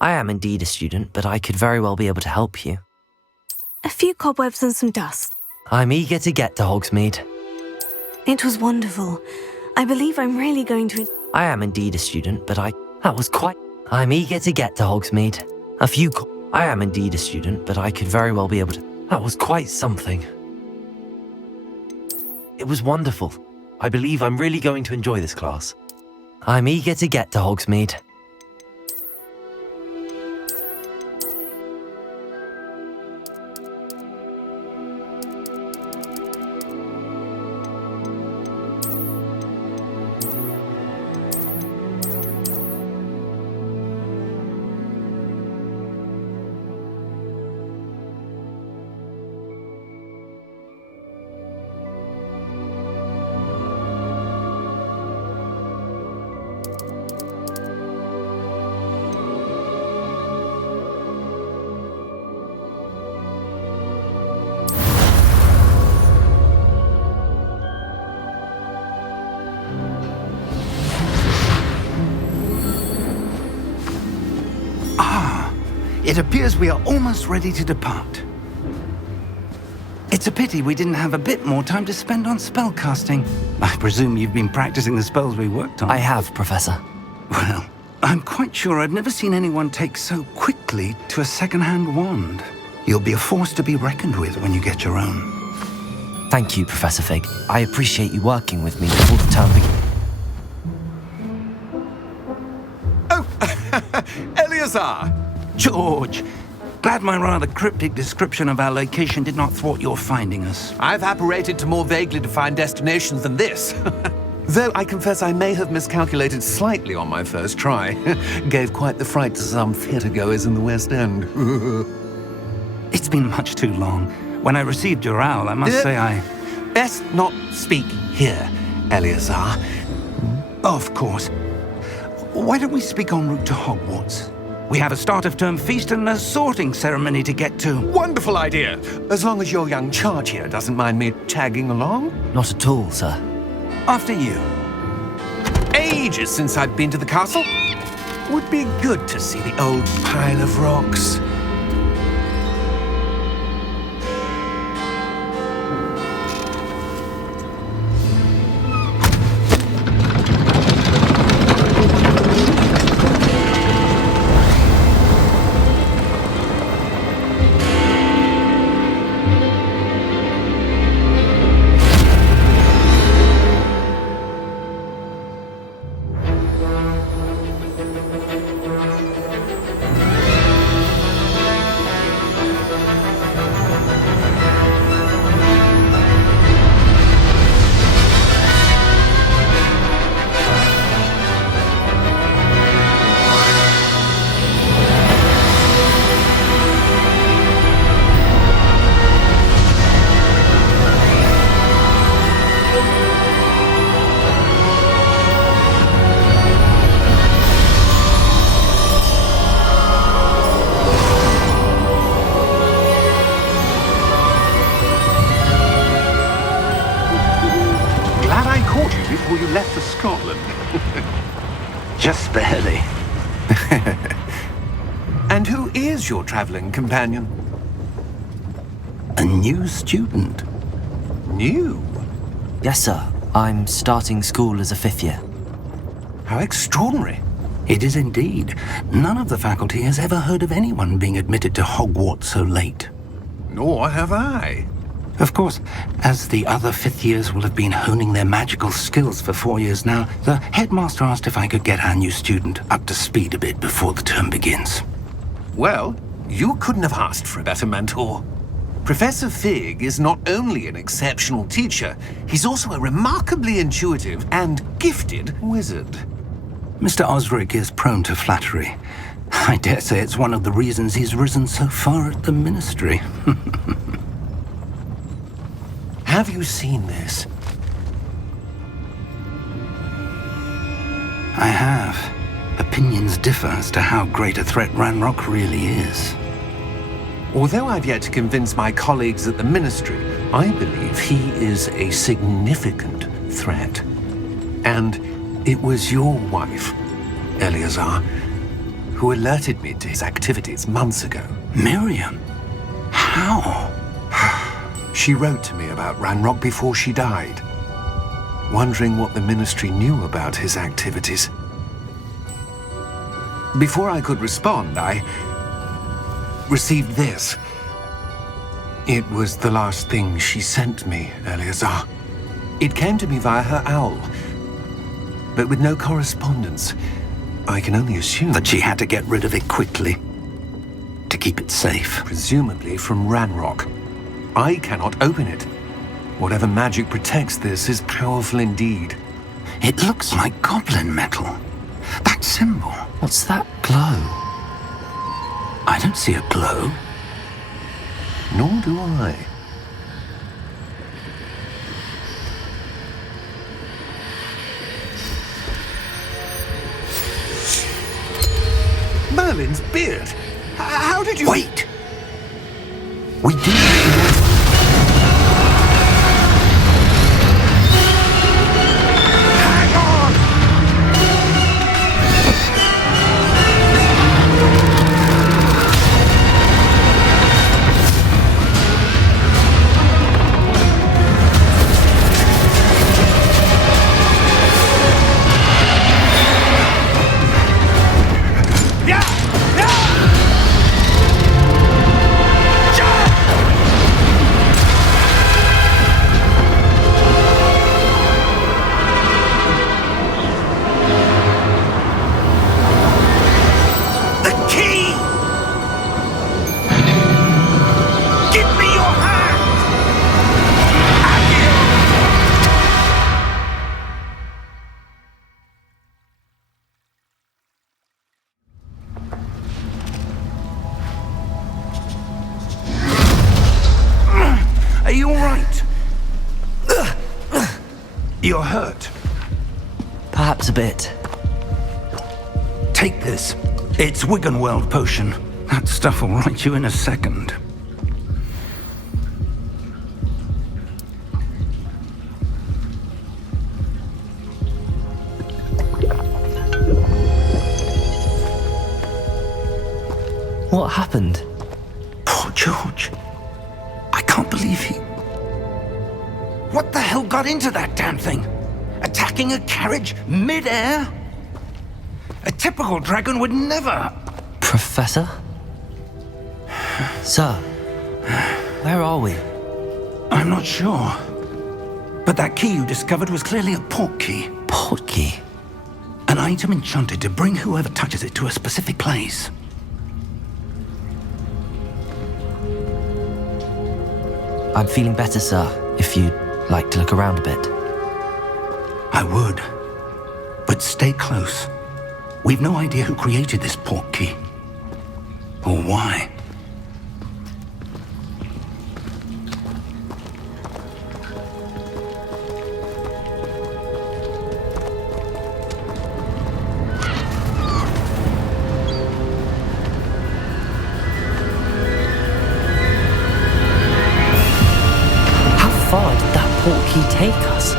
I am indeed a student, but I could very well be able to help you. A few cobwebs and some dust. I'm eager to get to Hogsmeade. It was wonderful. I believe I'm really going to... I am indeed a student, but I'm eager to get to Hogsmeade. I am indeed a student, but I could very well be able to... That was quite something. It was wonderful. I believe I'm really going to enjoy this class. I'm eager to get to Hogsmeade. It appears we are almost ready to depart. It's a pity we didn't have a bit more time to spend on spellcasting. I presume you've been practicing the spells we worked on. I have, Professor. Well, I'm quite sure I've never seen anyone take so quickly to a second-hand wand. You'll be a force to be reckoned with when you get your own. Thank you, Professor Fig. I appreciate you working with me before the term begins. Oh, Eleazar! George, glad my rather cryptic description of our location did not thwart your finding us. I've apparated to more vaguely defined destinations than this. Though I confess I may have miscalculated slightly on my first try. Gave quite the fright to some theatre-goers in the West End. It's been much too long. When I received your owl, I must say I... Best not speak here, Eleazar. Of course. Why don't we speak en route to Hogwarts? We have a start-of-term feast and a sorting ceremony to get to. Wonderful idea! As long as your young charge here doesn't mind me tagging along. Not at all, sir. After you. Ages since I've been to the castle. Would be good to see the old pile of rocks. Before you left for Scotland. Just barely. And who is your traveling companion? A new student. New? Yes, sir. I'm starting school as a 5th year. How extraordinary. It is indeed. None of the faculty has ever heard of anyone being admitted to Hogwarts so late. Nor have I. Of course, as the other 5th years will have been honing their magical skills for 4 years now, the headmaster asked if I could get our new student up to speed a bit before the term begins. Well, you couldn't have asked for a better mentor. Professor Fig is not only an exceptional teacher, he's also a remarkably intuitive and gifted wizard. Mr. Osric is prone to flattery. I dare say it's one of the reasons he's risen so far at the ministry. Have you seen this? I have. Opinions differ as to how great a threat Ranrock really is. Although I've yet to convince my colleagues at the Ministry, I believe he is a significant threat. And it was your wife, Eleazar, who alerted me to his activities months ago. Miriam? How? She wrote to me about Ranrock before she died, wondering what the Ministry knew about his activities. Before I could respond, I received this. It was the last thing she sent me, Eleazar. It came to me via her owl, but with no correspondence. I can only assume That she had to get rid of it quickly, to keep it safe. presumably from Ranrock. I cannot open it. Whatever magic protects this is powerful indeed. It looks like goblin metal. That symbol. What's that glow? I don't see a glow. Nor do I. Merlin's beard! How did you... Wait! We do. Hang on! Yeah! Yeah! The key! Give me your hand! Are you all right? You're hurt. Perhaps a bit. Take this. It's Wiggenweld potion. That stuff will right you in a second. What happened? Poor George. I can't believe he... What the hell got into that damn thing? Attacking a carriage mid-air? A typical dragon would never... Professor? Sir, where are we? I'm not sure. But that key you discovered was clearly a port key. Port key? An item enchanted to bring whoever touches it to a specific place. I'm feeling better, sir, if you'd like to look around a bit. I would. But stay close. We've no idea who created this port key. Or why. How far did that port key take us?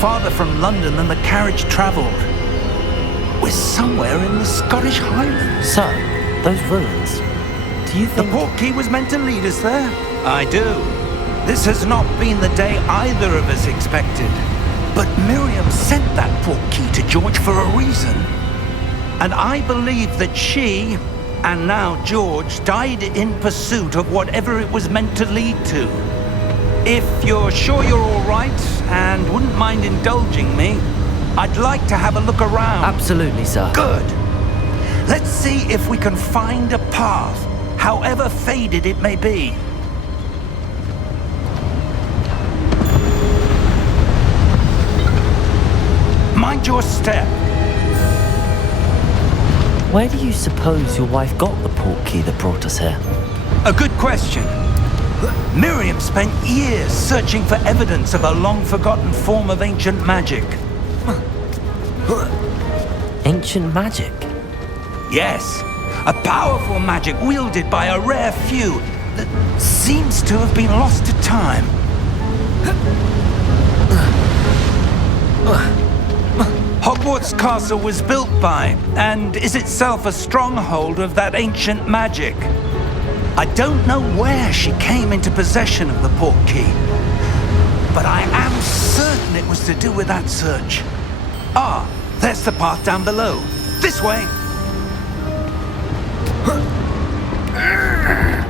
Farther from London than the carriage travelled. We're somewhere in the Scottish Highlands. Sir, those ruins. Do you The think... port key was meant to lead us there? I do. This has not been the day either of us expected. But Miriam sent that port key to George for a reason. And I believe that she, and now George, died in pursuit of whatever it was meant to lead to. If you're sure you're all right and wouldn't mind indulging me, I'd like to have a look around. Absolutely, sir. Good. Let's see if we can find a path, however faded it may be. Mind your step. Where do you suppose your wife got the port key that brought us here? A good question. Miriam spent years searching for evidence of a long-forgotten form of ancient magic. Ancient magic? Yes, a powerful magic wielded by a rare few that seems to have been lost to time. Hogwarts Castle was built by, and is itself a stronghold of that ancient magic. I don't know where she came into possession of the port key, but I am certain it was to do with that search. Ah, there's the path down below. This way!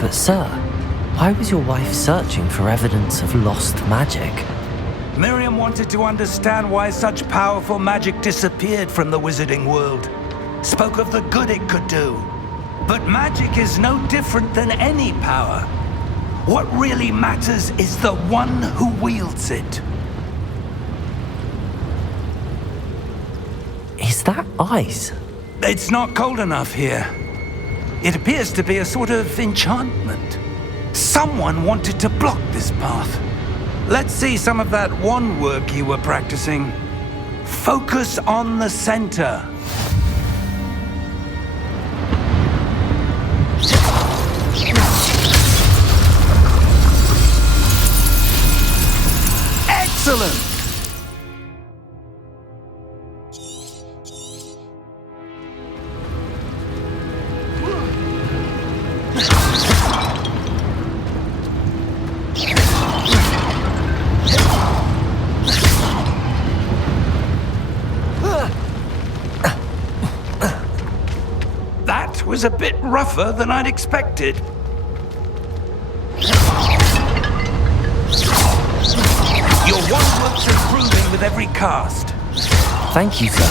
But sir, why was your wife searching for evidence of lost magic? Miriam wanted to understand why such powerful magic disappeared from the wizarding world. Spoke of the good it could do. But magic is no different than any power. What really matters is the one who wields it. Is that ice? It's not cold enough here. It appears to be a sort of enchantment. Someone wanted to block this path. Let's see some of that wand work you were practicing. Focus on the center. Excellent! That was a bit rougher than I'd expected. Your wand work's improving with every cast. Thank you, sir.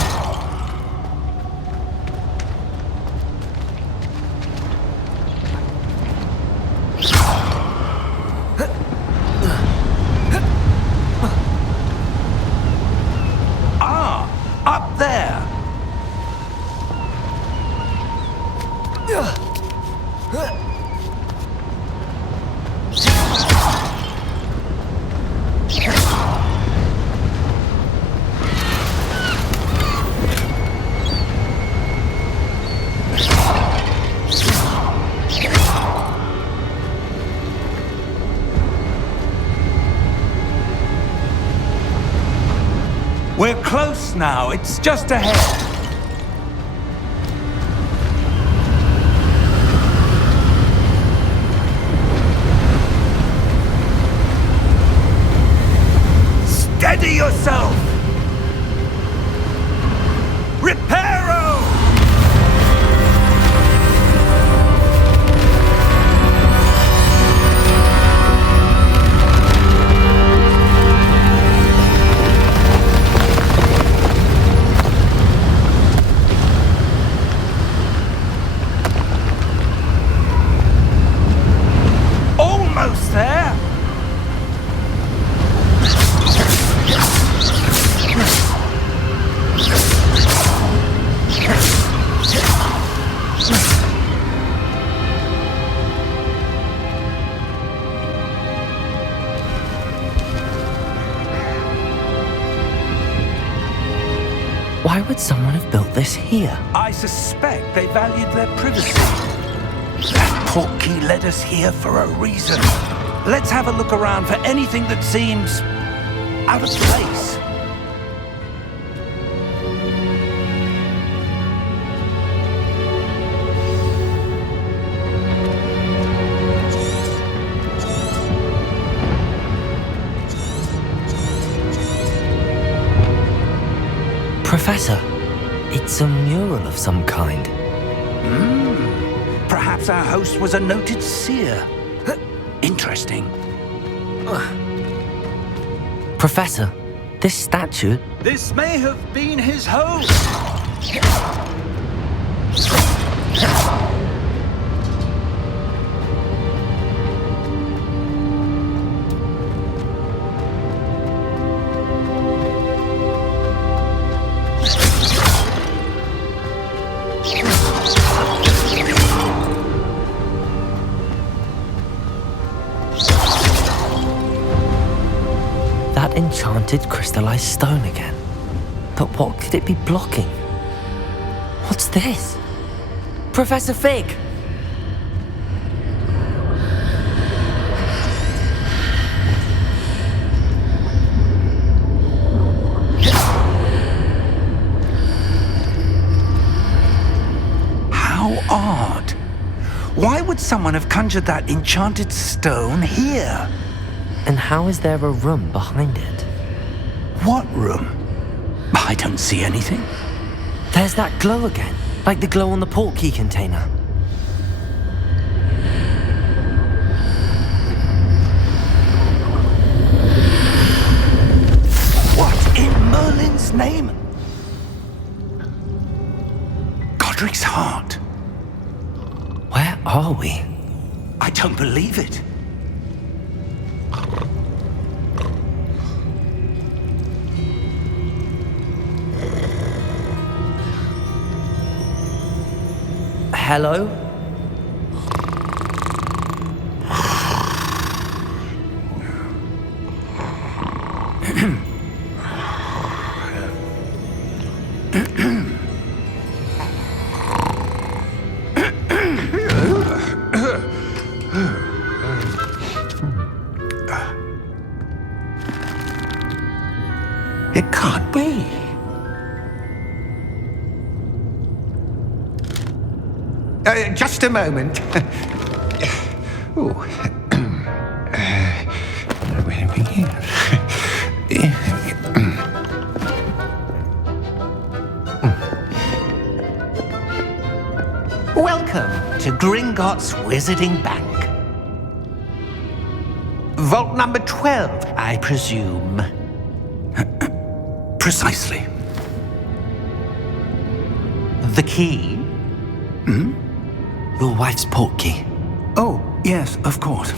Ah, up there. We're close now. It's just ahead. Steady yourself! Reparo! Almost there! Why would someone have built this here? I suspect they valued their privacy. That portkey led us here for a reason. Let's have a look around for anything that seems out of place. Professor, it's a mural of some kind. Perhaps our host was a noted seer. Interesting. Professor, this statue... This may have been his host. That enchanted crystallized stone again. But what could it be blocking? What's this? Professor Fig! How odd. Why would someone have conjured that enchanted stone here? And how is there a room behind it? What room? I don't see anything. There's that glow again, like the glow on the portkey container. What in Merlin's name? Godric's heart. Where are we? I don't believe it. Hello? It can't be. Just a moment. Oh. Where are we here? Welcome to Gringotts Wizarding Bank. Vault number 12, I presume. Precisely. The key? Your wife's portkey. Oh, yes, of course.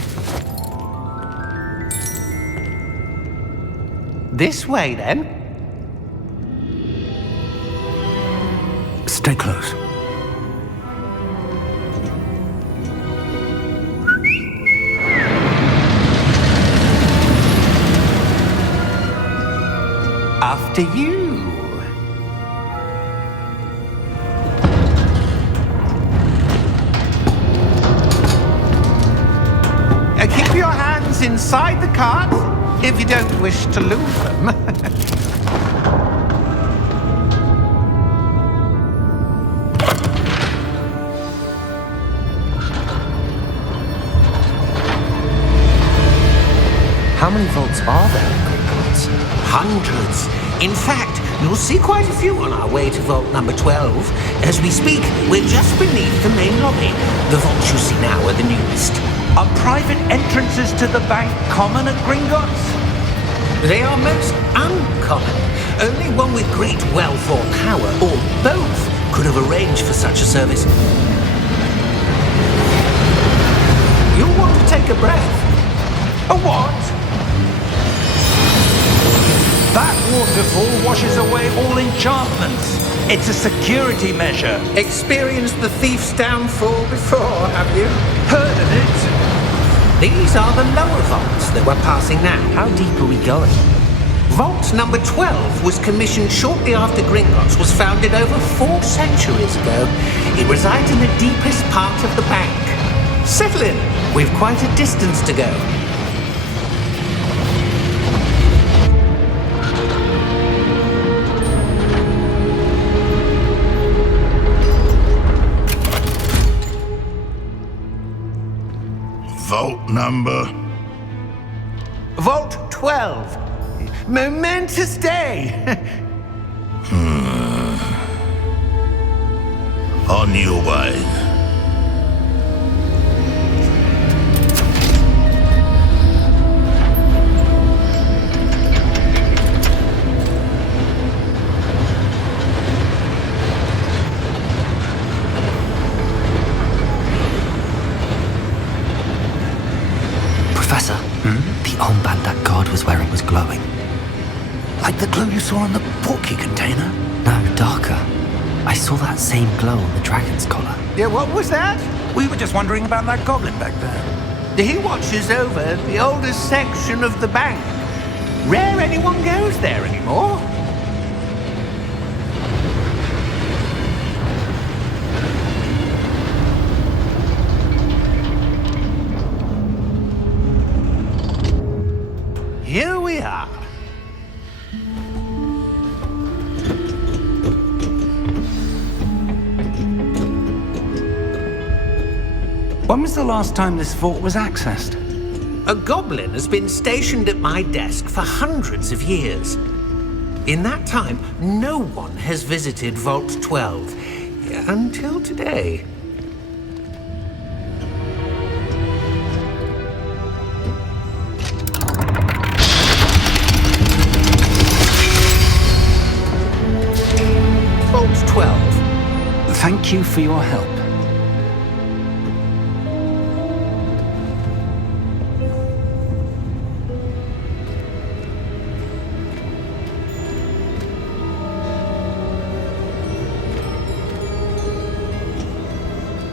This way, then. Stay close. After you. Keep your hands inside the cart if you don't wish to lose them. How many vaults are there in Gringotts? Hundreds. In fact, you'll see quite a few on our way to vault number 12. As we speak, we're just beneath the main lobby. The vaults you see now are the newest. Are private entrances to the bank common at Gringotts? They are most uncommon. Only one with great wealth or power, or both, could have arranged for such a service. You'll want to take a breath. A what? That waterfall washes away all enchantments. It's a security measure. Experienced the thief's downfall before, have you? Heard of it? These are the lower vaults that we're passing now. How deep are we going? Vault number 12 was commissioned shortly after Gringotts was founded over 4 centuries ago. It resides in the deepest part of the bank. Settle in. We've quite a distance to go. Vault number? Vault 12. Momentous day. On your way. Professor, the armband that guard was wearing was glowing. Like the glow you saw on the portkey container? No, darker. I saw that same glow on the dragon's collar. Yeah, what was that? We were just wondering about that goblin back there. He watches over the oldest section of the bank. Rare anyone goes there anymore. Here we are. When was the last time this vault was accessed? A goblin has been stationed at my desk for hundreds of years. In that time, no one has visited Vault 12 until today. Vault 12. Thank you for your help.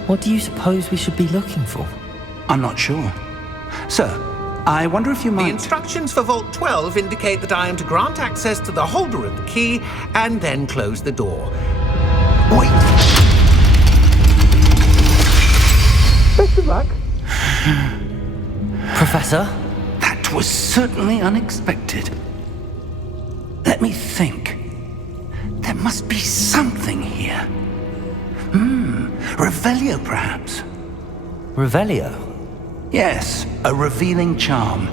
What do you suppose we should be looking for? I'm not sure. Sir, I wonder if you The might... instructions for Vault 12 indicate that I am to grant access to the holder of the key and then close the door. Wait! Best of luck. Professor? That was certainly unexpected. Let me think. There must be something here. Revelio, perhaps? Revelio? Yes, a revealing charm.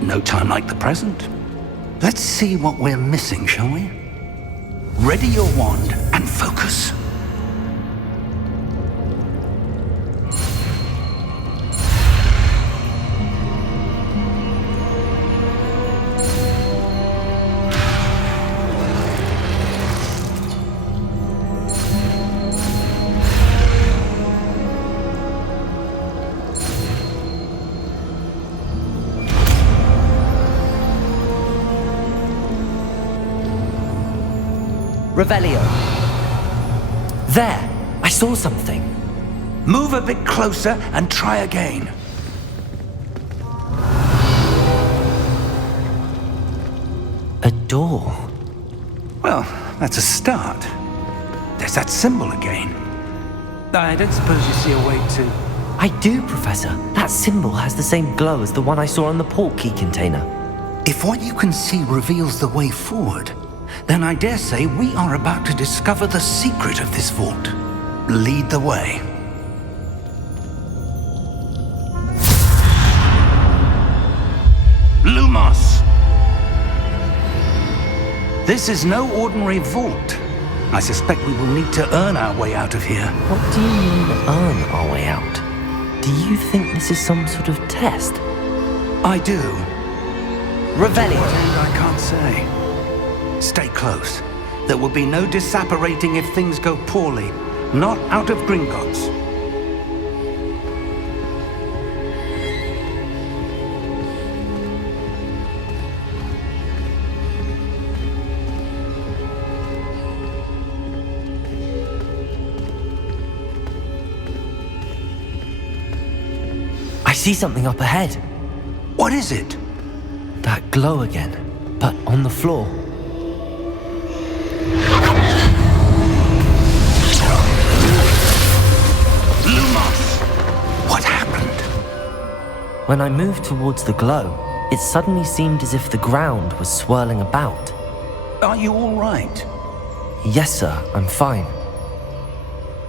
No time like the present. Let's see what we're missing, shall we? Ready your wand and focus. Revelio. There! I saw something. Move a bit closer and try again. A door. Well, that's a start. There's that symbol again. I don't suppose you see a way to... I do, Professor. That symbol has the same glow as the one I saw on the portkey container. If what you can see reveals the way forward, then I dare say we are about to discover the secret of this vault. Lead the way. Lumos! This is no ordinary vault. I suspect we will need to earn our way out of here. What do you mean, earn our way out? Do you think this is some sort of test? I do. Revelio. I can't say. Stay close. There will be no disapparating if things go poorly. Not out of Gringotts. I see something up ahead. What is it? That glow again, but on the floor. Lumos! What happened? When I moved towards the glow, it suddenly seemed as if the ground was swirling about. Are you all right? Yes, sir, I'm fine.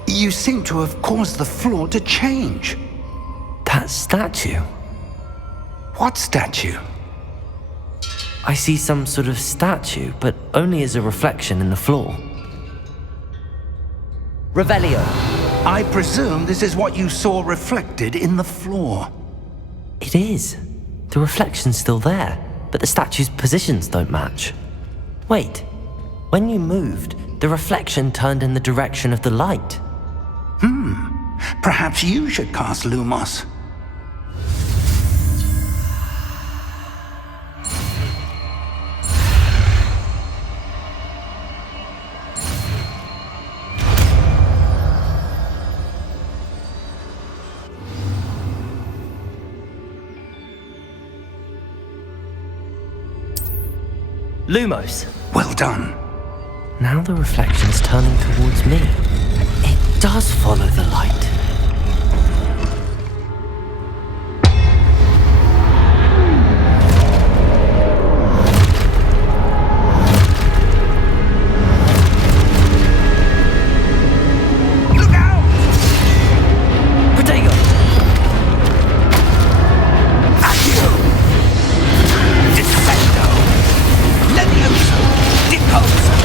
You seem to have caused the floor to change. That statue. What statue? I see some sort of statue, but only as a reflection in the floor. Revelio. I presume this is what you saw reflected in the floor. It is. The reflection's still there, but the statue's positions don't match. Wait. When you moved, the reflection turned in the direction of the light. Perhaps you should cast Lumos. Lumos. Well done. Now the reflection's turning towards me. It does follow the light. Look out! Protego! Accio! Defendo! Levioso! Deposo!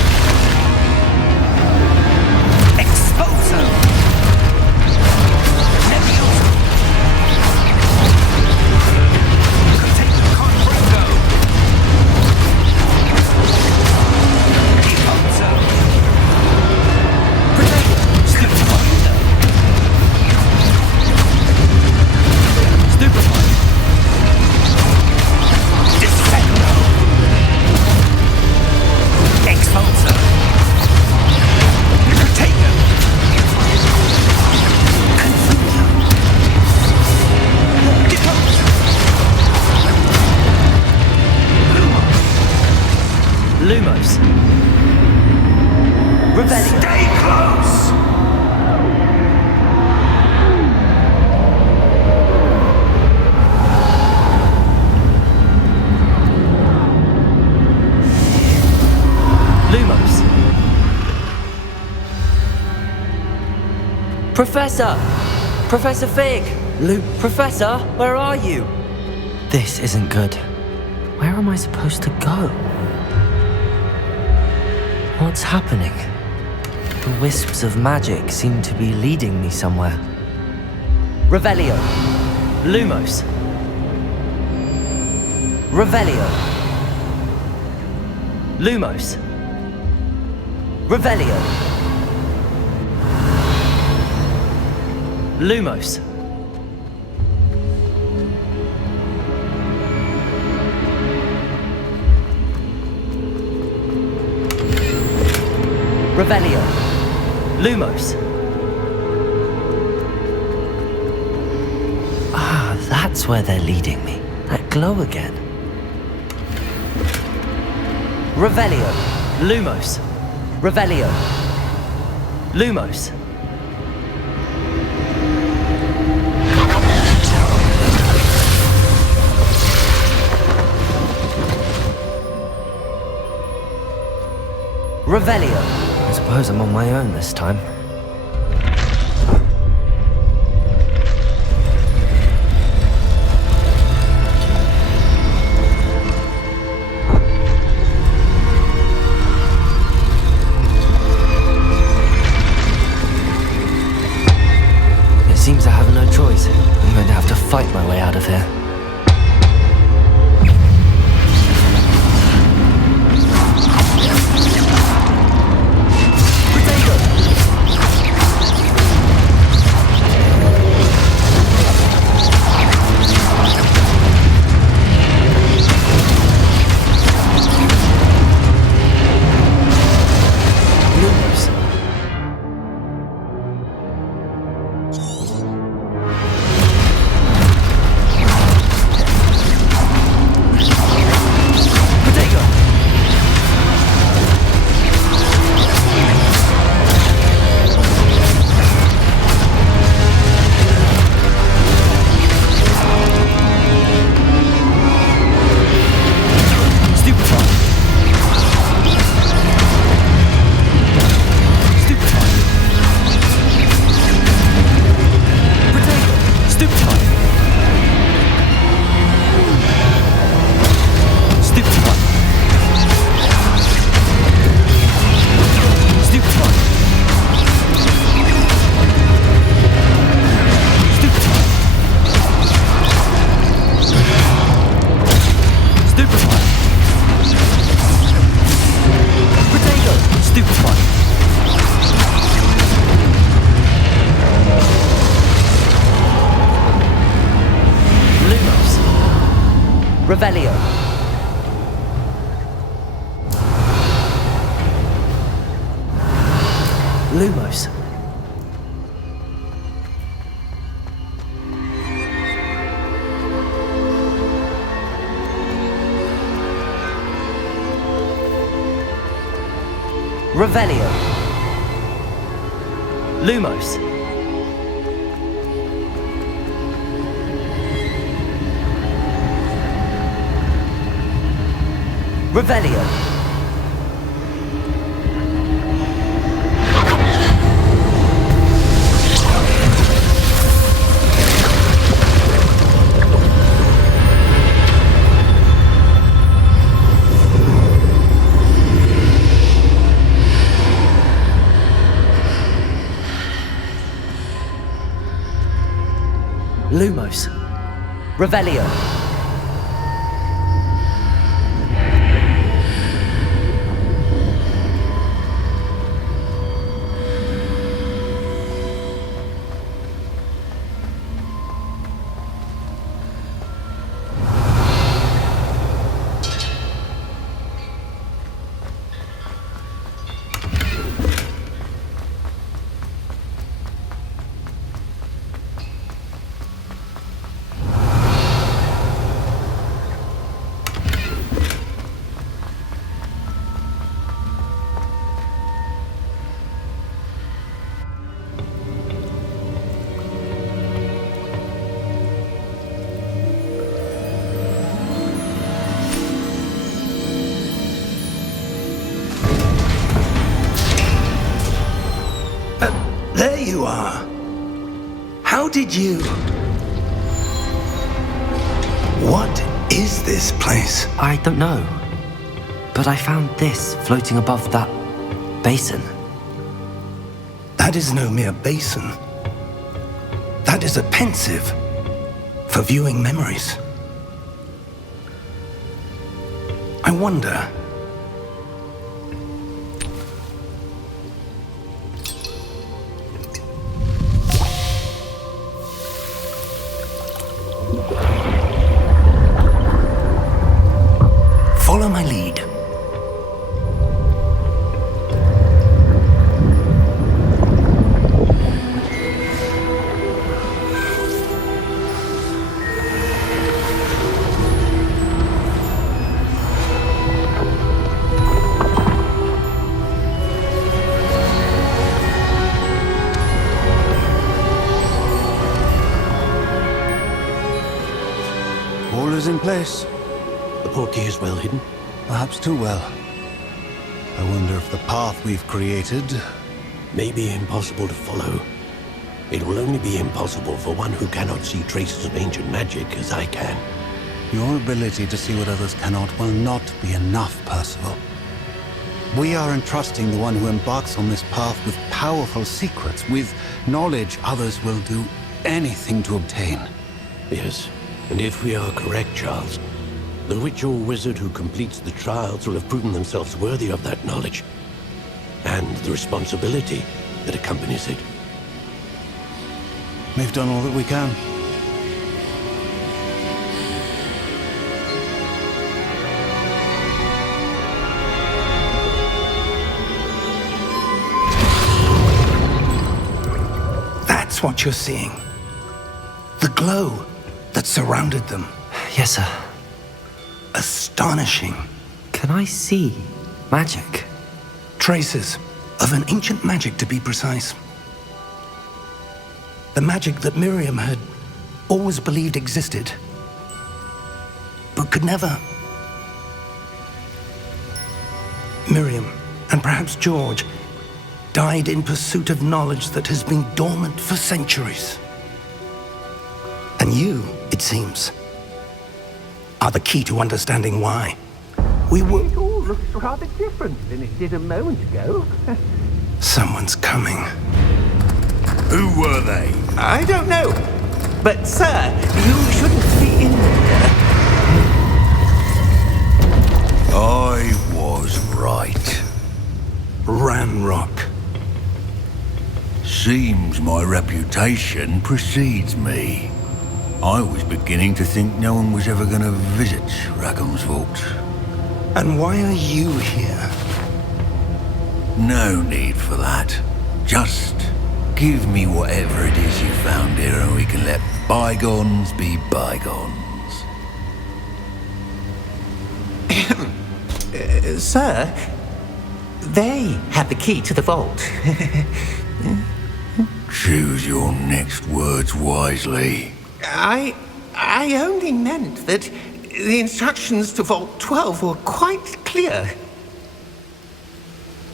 Exposo! Levioso! Potato con fresco! Deposo! Protego! Stupefied! Stupefied! Defendo! Expulso! Potato! Confusion! Deposo! Lumos. Revelio. Stay close! Lumos. Professor! Professor Fig! Professor, where are you? This isn't good. Where am I supposed to go? What's happening? The wisps of magic seem to be leading me somewhere. Revelio. Lumos. Revelio. Lumos. Revelio. Lumos. Revelio. Lumos. Ah, that's where they're leading me. That glow again. Revelio. Lumos. Revelio. Lumos. Revelio. I suppose I'm on my own this time. got no choice. I'm going to have to fight my way out of here. Revelio. Lumos. Revelio. Lumos. Revelio. Lumos. Revelio. There you are. How did you... What is this place? I don't know. But I found this floating above that basin. That is no mere basin. That is a pensive for viewing memories. I wonder... Follow my lead. All is in place. The portkey is well hidden. Perhaps too well. I wonder if the path we've created... May be impossible to follow. It will only be impossible for one who cannot see traces of ancient magic as I can. Your ability to see what others cannot will not be enough, Percival. We are entrusting the one who embarks on this path with powerful secrets, with knowledge others will do anything to obtain. Yes, and if we are correct, Charles, the witch or wizard who completes the trials will have proven themselves worthy of that knowledge, and the responsibility that accompanies it. We've done all that we can. That's what you're seeing. The glow that surrounded them. Yes, sir. Astonishing. Can I see magic? Traces of an ancient magic, to be precise. The magic that Miriam had always believed existed, but could never. Miriam, and perhaps George, died in pursuit of knowledge that has been dormant for centuries. And you, it seems, are the key to understanding why. We were... It all looks rather different than it did a moment ago. Someone's coming. Who were they? I don't know. But, sir, you shouldn't be in there. I was right. Ranrock. Seems my reputation precedes me. I was beginning to think no one was ever going to visit Rackham's vault. And why are you here? No need for that. Just give me whatever it is you found here and we can let bygones be bygones. Sir, they have the key to the vault. Choose your next words wisely. I only meant that the instructions to Vault 12 were quite clear.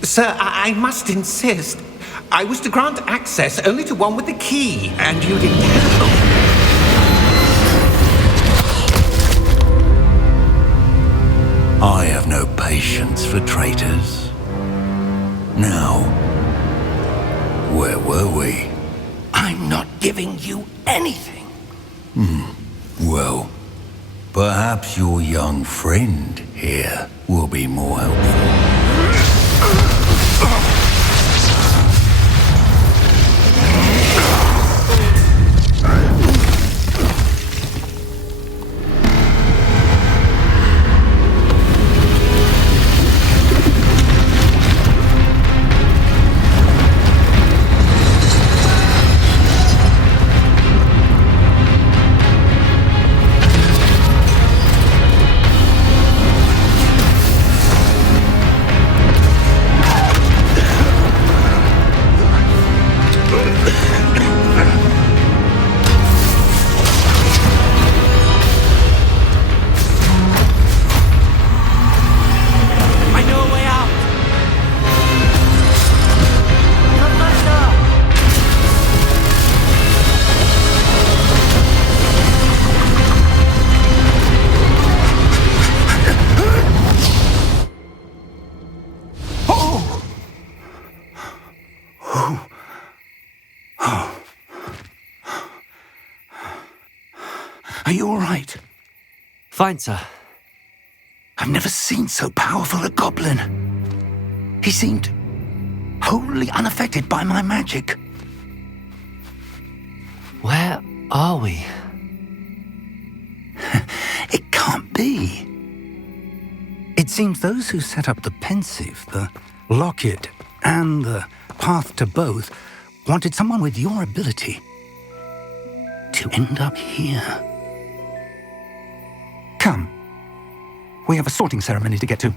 Sir, I must insist. I was to grant access only to one with the key, and you didn't have. I have no patience for traitors. Now, where were we? I'm not giving you anything. Well, perhaps your young friend here will be more helpful. Are you all right? Fine, sir. I've never seen so powerful a goblin. He seemed wholly unaffected by my magic. Where are we? It can't be. It seems those who set up the pensive, the locket, and the path to both wanted someone with your ability to end up here. Come. We have a sorting ceremony to get to.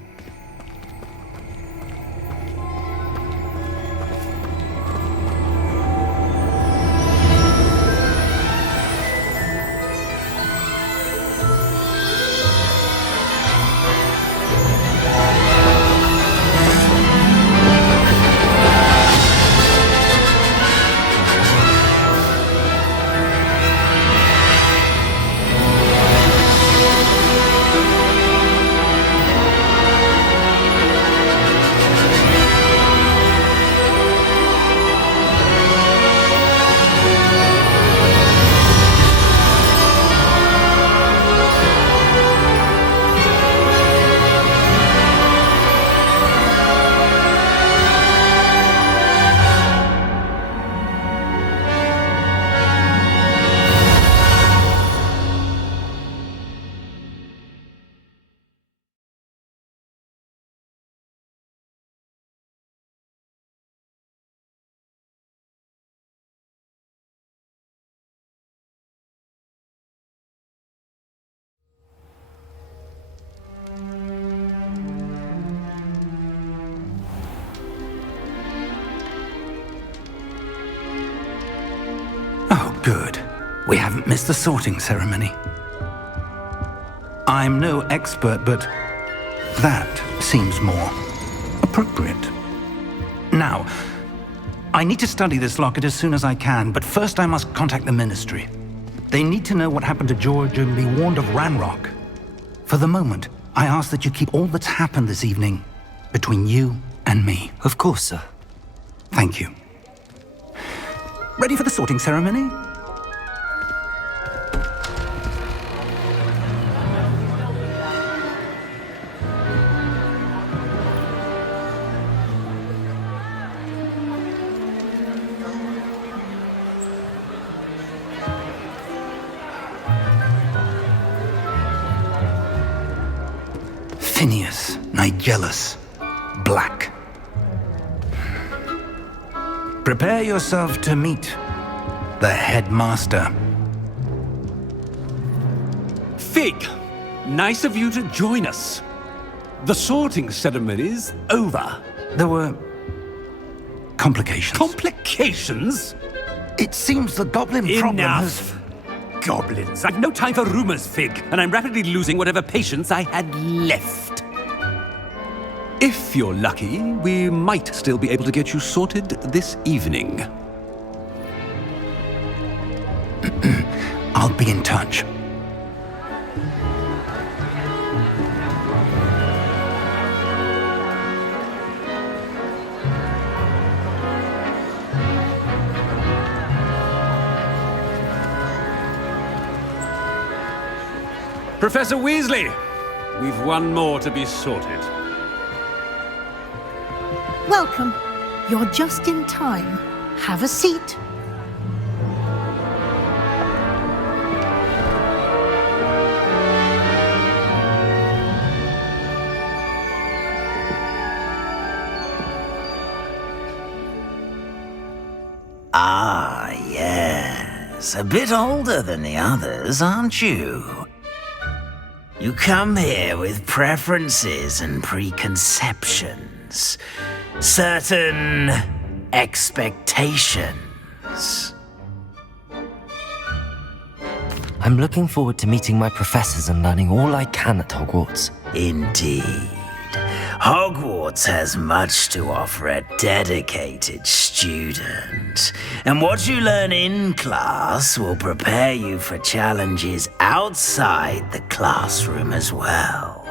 we haven't missed the sorting ceremony. I'm no expert, but that seems more appropriate. Now, I need to study this locket as soon as I can, but first I must contact the Ministry. They need to know what happened to George and be warned of Ranrock. For the moment, I ask that you keep all that's happened this evening between you and me. Of course, sir. Thank you. Ready for the sorting ceremony? Phineas Nigellus Black. Prepare yourself to meet the headmaster. Fig, nice of you to join us. The sorting ceremony's over. There were complications. Complications? It seems the goblin problem has... Enough! Goblins. I've no time for rumors, Fig, and I'm rapidly losing whatever patience I had left. If you're lucky, we might still be able to get you sorted this evening. I'll be in touch. Professor Weasley, we've one more to be sorted. Welcome. You're just in time. Have a seat. Ah, yes. A bit older than the others, aren't you? You come here with preferences and preconceptions. Certain expectations. I'm looking forward to meeting my professors and learning all I can at Hogwarts. Indeed. Hogwarts has much to offer a dedicated student. And what you learn in class will prepare you for challenges outside the classroom as well.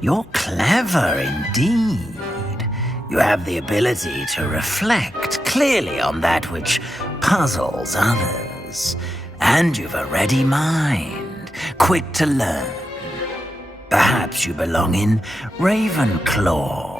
You're clever indeed. You have the ability to reflect clearly on that which puzzles others. And you've a ready mind, quick to learn. Perhaps you belong in Ravenclaw.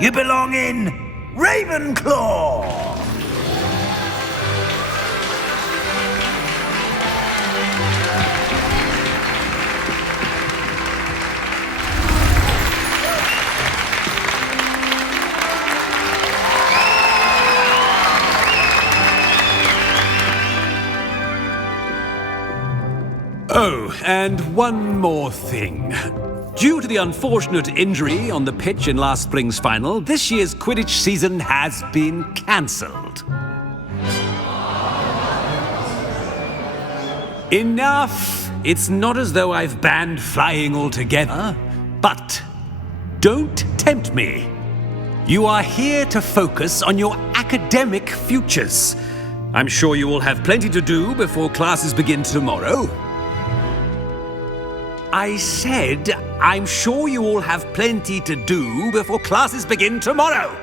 You belong in Ravenclaw! Oh, and one more thing. Due to the unfortunate injury on the pitch in last spring's final, this year's Quidditch season has been cancelled. Enough! It's not as though I've banned flying altogether, but don't tempt me. You are here to focus on your academic futures. I'm sure you will have plenty to do before classes begin tomorrow. I said, I'm sure you all have plenty to do before classes begin tomorrow.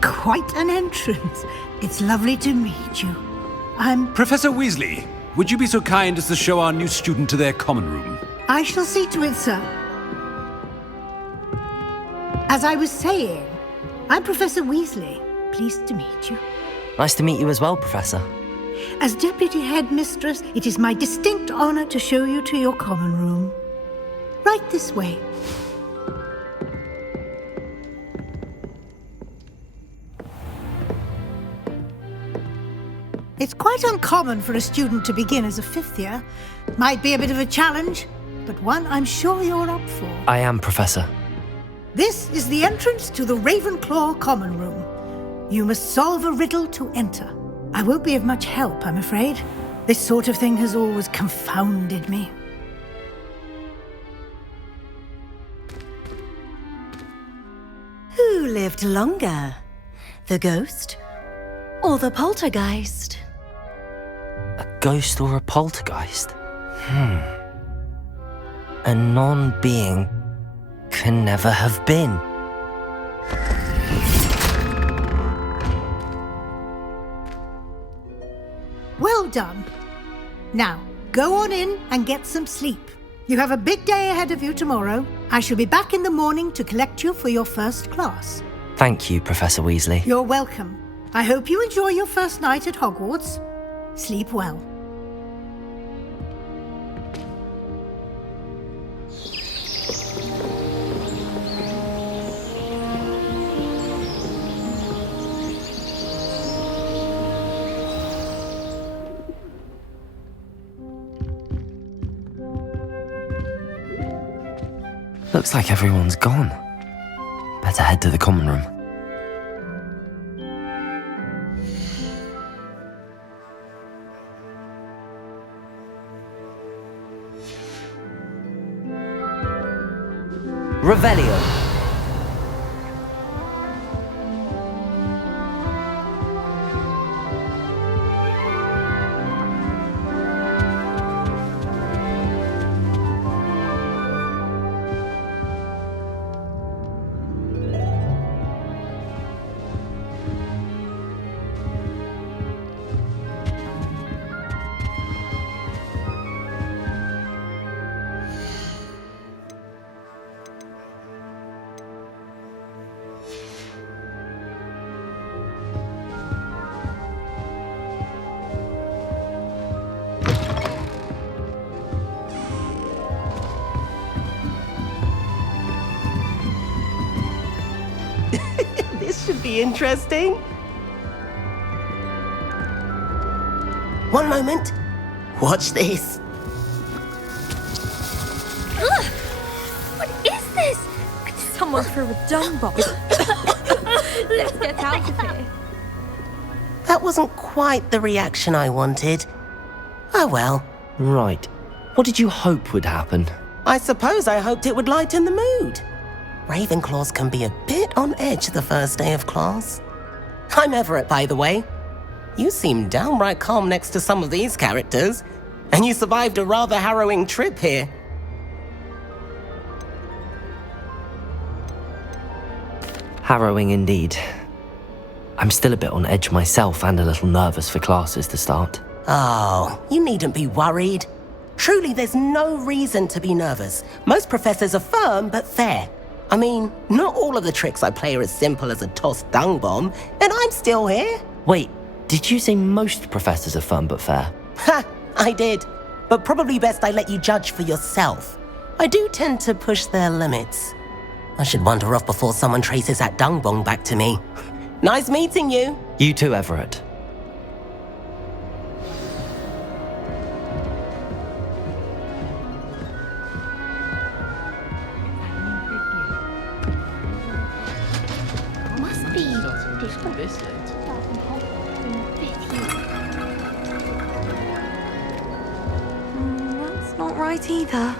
Quite an entrance. It's lovely to meet you. I'm... Professor Weasley, would you be so kind as to show our new student to their common room? I shall see to it, sir. As I was saying, I'm Professor Weasley. Pleased to meet you. Nice to meet you as well, Professor. As Deputy Headmistress, it is my distinct honor to show you to your common room. Right this way. It's quite uncommon for a student to begin as a fifth year. Might be a bit of a challenge, but one I'm sure you're up for. I am, Professor. This is the entrance to the Ravenclaw Common Room. You must solve a riddle to enter. I won't be of much help, I'm afraid. This sort of thing has always confounded me. Who lived longer? The ghost or the poltergeist? A ghost or a poltergeist? A non-being can never have been. Well done. Now, go on in and get some sleep. You have a big day ahead of you tomorrow. I shall be back in the morning to collect you for your first class. Thank you, Professor Weasley. You're welcome. I hope you enjoy your first night at Hogwarts. Sleep well. Looks like everyone's gone. Better head to the common room. Revelio. This should be interesting. One moment. Watch this. Ugh! What is this? Someone threw a dung bomb. Let's get out of here. That wasn't quite the reaction I wanted. Oh well. Right. What did you hope would happen? I suppose I hoped it would lighten the mood. Ravenclaws can be a bit on edge the first day of class. I'm Everett, by the way. You seem downright calm next to some of these characters, and you survived a rather harrowing trip here. Harrowing indeed. I'm still a bit on edge myself and a little nervous for classes to start. Oh, you needn't be worried. Truly, there's no reason to be nervous. Most professors are firm but fair. I mean, not all of the tricks I play are as simple as a tossed dung bomb, and I'm still here. Wait, did you say most professors are firm but fair? Ha, I did. But probably best I let you judge for yourself. I do tend to push their limits. I should wander off before someone traces that dung bomb back to me. Nice meeting you. You too, Everett. Must be different. That's not right either.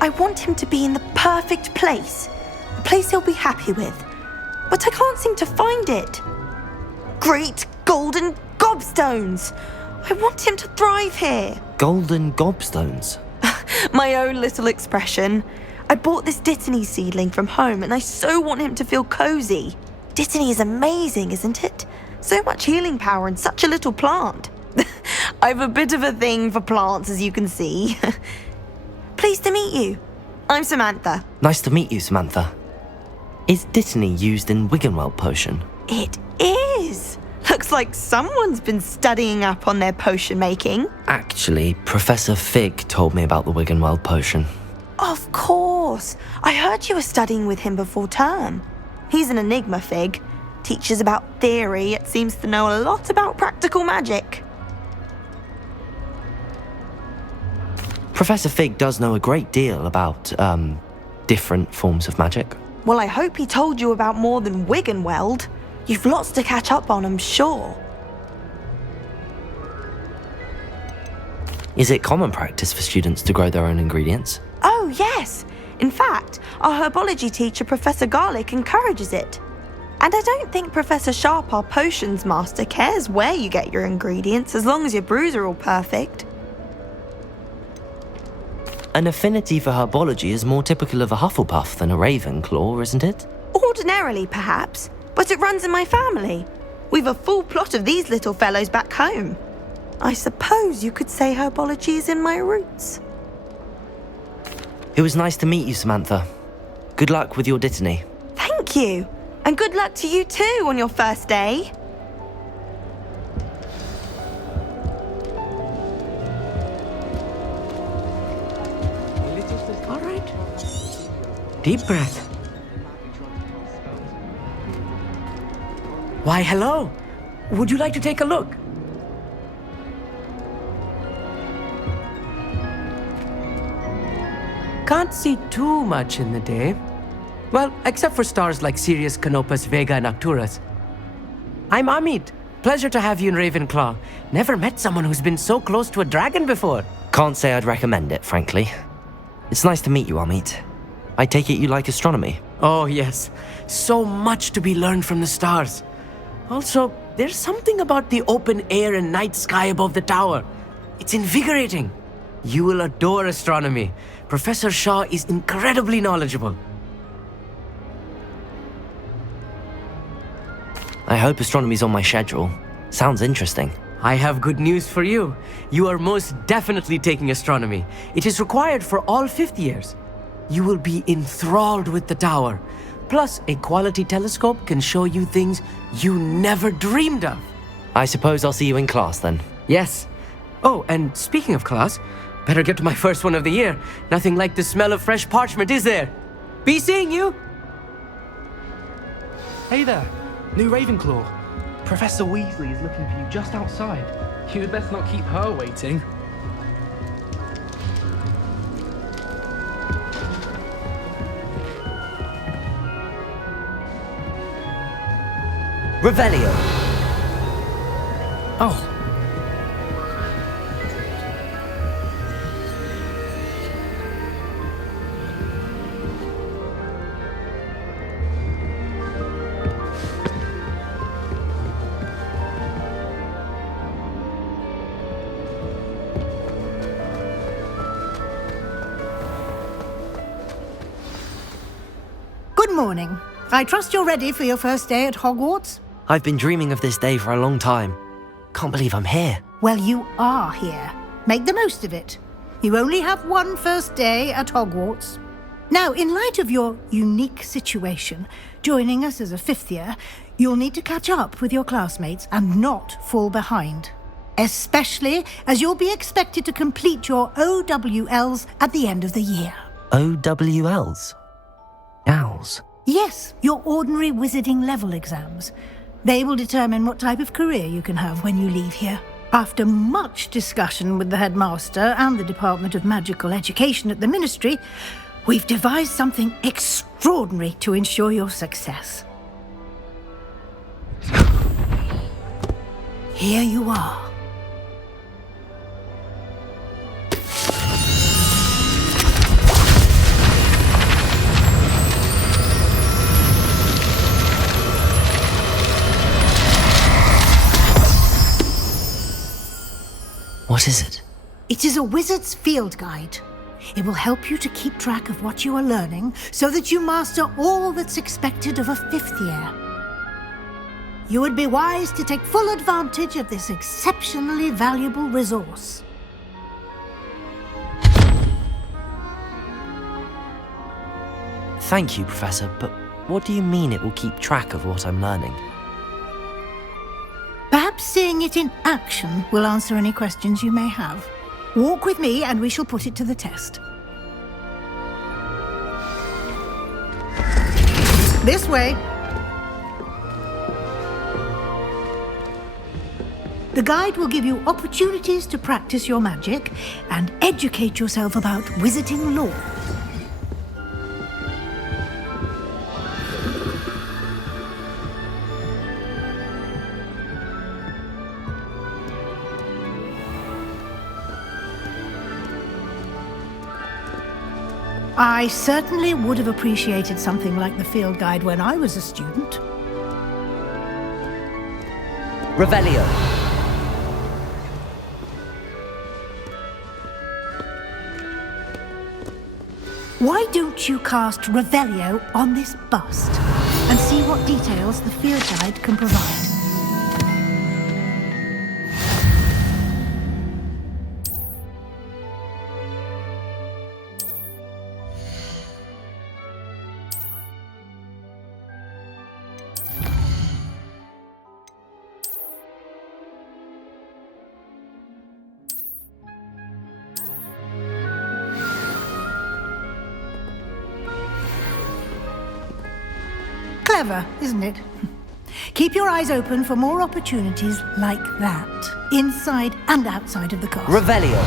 I want him to be in the perfect place. A place he'll be happy with. But I can't seem to find it. Great golden gobstones! I want him to thrive here. Golden gobstones? My own little expression. I bought this Dittany seedling from home and I so want him to feel cozy. Dittany is amazing, isn't it? So much healing power in such a little plant. I've a bit of a thing for plants, as you can see. Pleased to meet you. I'm Samantha. Nice to meet you, Samantha. Is Dittany used in Wiggenweld potion? It is! Looks like someone's been studying up on their potion making. Actually, Professor Fig told me about the Wiggenweld potion. Of course! I heard you were studying with him before term. He's an enigma, Fig. Teaches about theory, yet seems to know a lot about practical magic. Professor Fig does know a great deal about, different forms of magic. Well, I hope he told you about more than Wiggenweld. You've lots to catch up on, I'm sure. Is it common practice for students to grow their own ingredients? Oh, yes. In fact, our herbology teacher, Professor Garlic, encourages it. And I don't think Professor Sharp, our potions master, cares where you get your ingredients as long as your brews are all perfect. An affinity for herbology is more typical of a Hufflepuff than a Ravenclaw, isn't it? Ordinarily, perhaps, but it runs in my family. We've a full plot of these little fellows back home. I suppose you could say herbology is in my roots. It was nice to meet you, Samantha. Good luck with your Dittany. Thank you. And good luck to you too on your first day. All right. Deep breath. Why, hello. Would you like to take a look? Can't see too much in the day. Well, except for stars like Sirius, Canopus, Vega, and Arcturus. I'm Amit. Pleasure to have you in Ravenclaw. Never met someone who's been so close to a dragon before. Can't say I'd recommend it, frankly. It's nice to meet you, Amit. I take it you like astronomy? Oh, yes. So much to be learned from the stars. Also, there's something about the open air and night sky above the tower. It's invigorating. You will adore astronomy. Professor Shaw is incredibly knowledgeable. I hope astronomy's on my schedule. Sounds interesting. I have good news for you. You are most definitely taking astronomy. It is required for all fifth years. You will be enthralled with the tower. Plus, a quality telescope can show you things you never dreamed of. I suppose I'll see you in class then. Yes. Oh, and speaking of class, better get to my first one of the year. Nothing like the smell of fresh parchment, is there? Be seeing you! Hey there, new Ravenclaw. Professor Weasley is looking for you just outside. You'd best not keep her waiting. Revelio. Oh. Good morning. I trust you're ready for your first day at Hogwarts? I've been dreaming of this day for a long time. Can't believe I'm here. Well, you are here. Make the most of it. You only have one first day at Hogwarts. Now, in light of your unique situation, joining us as a fifth year, you'll need to catch up with your classmates and not fall behind. Especially as you'll be expected to complete your OWLs at the end of the year. OWLs? Owls? Yes, your ordinary wizarding level exams. They will determine what type of career you can have when you leave here. After much discussion with the headmaster and the Department of Magical Education at the Ministry, we've devised something extraordinary to ensure your success. Here you are. What is it? It is a wizard's field guide. It will help you to keep track of what you are learning so that you master all that's expected of a fifth year. You would be wise to take full advantage of this exceptionally valuable resource. Thank you, Professor, but What do you mean it will keep track of what I'm learning? Perhaps seeing it in action will answer any questions you may have. Walk with me and we shall put it to the test. This way. The guide will give you opportunities to practice your magic and educate yourself about wizarding lore. I certainly would have appreciated something like the field guide when I was a student. Revelio. Why don't you cast Revelio on this bust and see what details the field guide can provide? Clever, isn't it? Keep your eyes open for more opportunities like that, inside and outside of the castle. Revelio.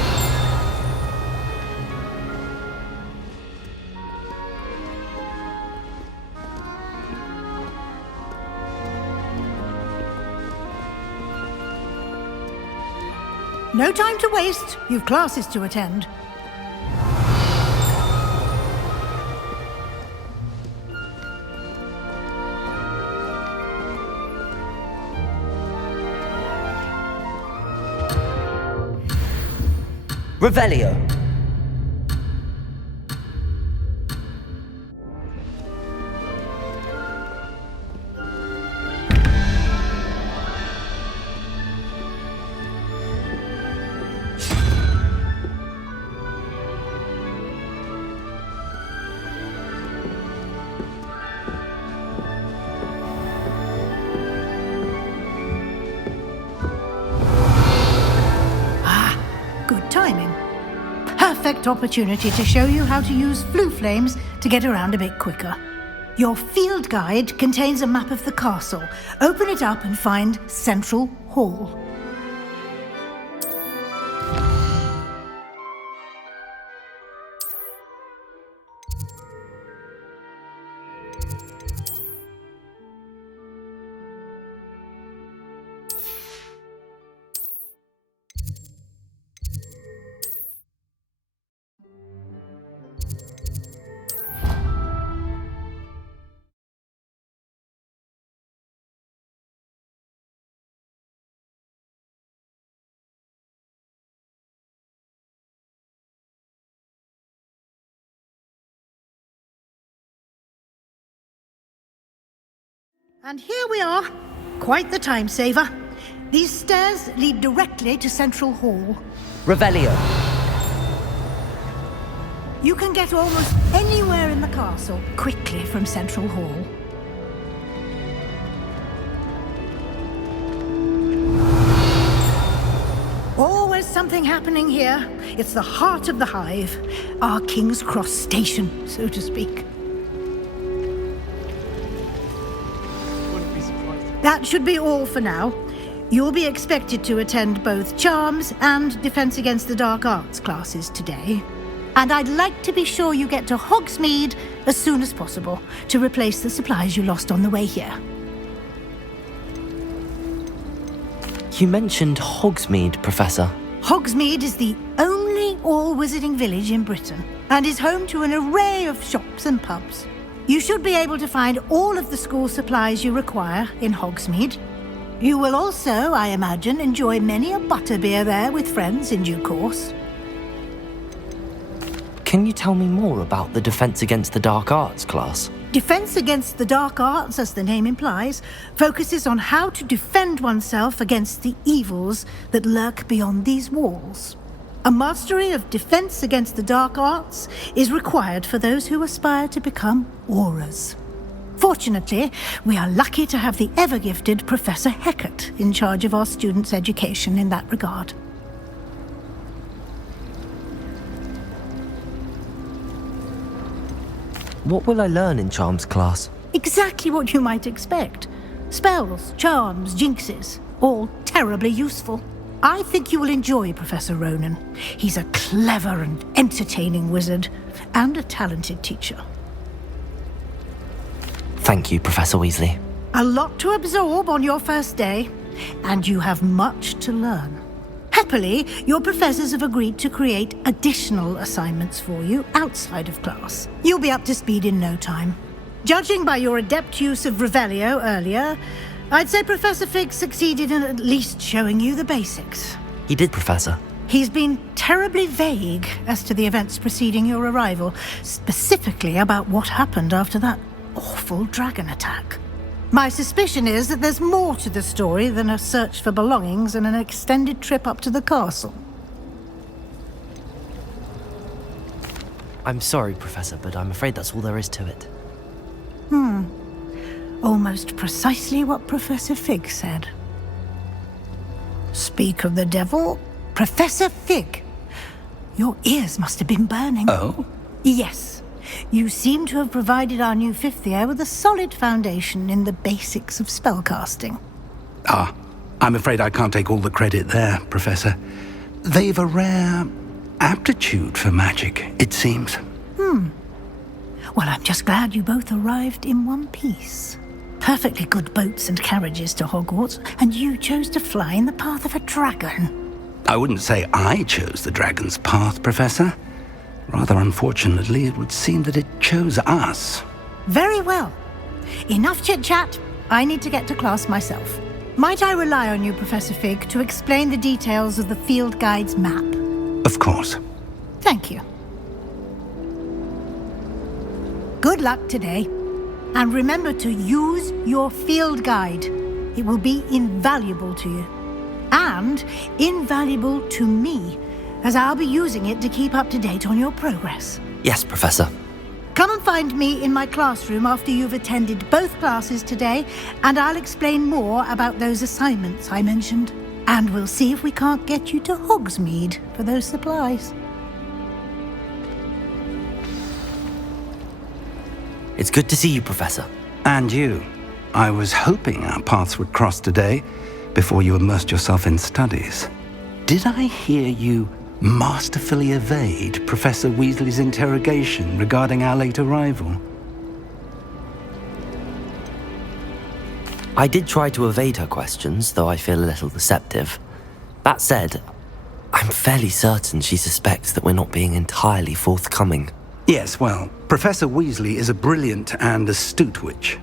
No time to waste. You've classes to attend. Revelio. Good timing. Perfect opportunity to show you how to use flue flames to get around a bit quicker. Your field guide contains a map of the castle. Open it up and find Central Hall. And here we are. Quite the time saver. These stairs lead directly to Central Hall. Revelio. You can get almost anywhere in the castle quickly from Central Hall. Always something happening here. It's the heart of the hive. Our King's Cross station, so to speak. That should be all for now. You'll be expected to attend both Charms and Defense Against the Dark Arts classes today. And I'd like to be sure you get to Hogsmeade as soon as possible to replace the supplies you lost on the way here. You mentioned Hogsmeade, Professor. Hogsmeade is the only all-wizarding village in Britain and is home to an array of shops and pubs. You should be able to find all of the school supplies you require in Hogsmeade. You will also, I imagine, enjoy many a butterbeer there with friends in due course. Can you tell me more about the Defense Against the Dark Arts class? Defense Against the Dark Arts, as the name implies, focuses on how to defend oneself against the evils that lurk beyond these walls. A mastery of Defense Against the Dark Arts is required for those who aspire to become Aurors. Fortunately, we are lucky to have the ever-gifted Professor Heckert in charge of our students' education in that regard. What will I learn in Charms class? Exactly what you might expect. Spells, charms, jinxes, all terribly useful. I think you will enjoy Professor Ronan. He's a clever and entertaining wizard, and a talented teacher. Thank you, Professor Weasley. A lot to absorb on your first day, and you have much to learn. Happily, your professors have agreed to create additional assignments for you outside of class. You'll be up to speed in no time. Judging by your adept use of Revelio earlier, I'd say Professor Fig succeeded in at least showing you the basics. He did, Professor. He's been terribly vague as to the events preceding your arrival, specifically about what happened after that awful dragon attack. My suspicion is that there's more to the story than a search for belongings and an extended trip up to the castle. I'm sorry, Professor, but I'm afraid that's all there is to it. Almost precisely what Professor Fig said. Speak of the devil, Professor Fig. Your ears must have been burning. Oh? Yes. You seem to have provided our new fifth year with a solid foundation in the basics of spellcasting. I'm afraid I can't take all the credit there, Professor. They've a rare aptitude for magic, it seems. Well, I'm just glad you both arrived in one piece. Perfectly good boats and carriages to Hogwarts, and you chose to fly in the path of a dragon. I wouldn't say I chose the dragon's path, Professor. Rather unfortunately, it would seem that it chose us. Very well. Enough chit-chat. I need to get to class myself. Might I rely on you, Professor Fig, to explain the details of the field guide's map? Of course. Thank you. Good luck today. And remember to use your field guide. It will be invaluable to you. And invaluable to me, as I'll be using it to keep up to date on your progress. Yes, Professor. Come and find me in my classroom after you've attended both classes today, and I'll explain more about those assignments I mentioned. And we'll see if we can't get you to Hogsmeade for those supplies. It's good to see you, Professor. And you. I was hoping our paths would cross today, before you immersed yourself in studies. Did I hear you masterfully evade Professor Weasley's interrogation regarding our late arrival? I did try to evade her questions, though I feel a little deceptive. That said, I'm fairly certain she suspects that we're not being entirely forthcoming. Yes, well, Professor Weasley is a brilliant and astute witch.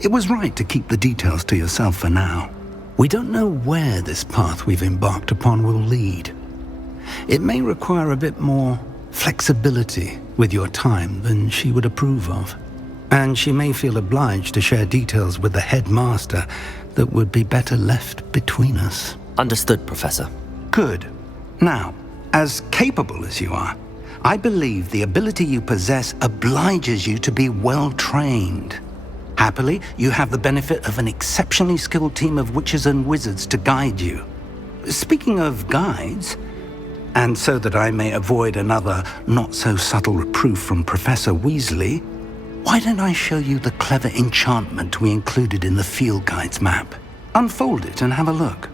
It was right to keep the details to yourself for now. We don't know where this path we've embarked upon will lead. It may require a bit more flexibility with your time than she would approve of. And she may feel obliged to share details with the headmaster that would be better left between us. Understood, Professor. Good. Now, as capable as you are, I believe the ability you possess obliges you to be well trained. Happily, you have the benefit of an exceptionally skilled team of witches and wizards to guide you. Speaking of guides, and so that I may avoid another not-so-subtle reproof from Professor Weasley, why don't I show you the clever enchantment we included in the field guide's map? Unfold it and have a look.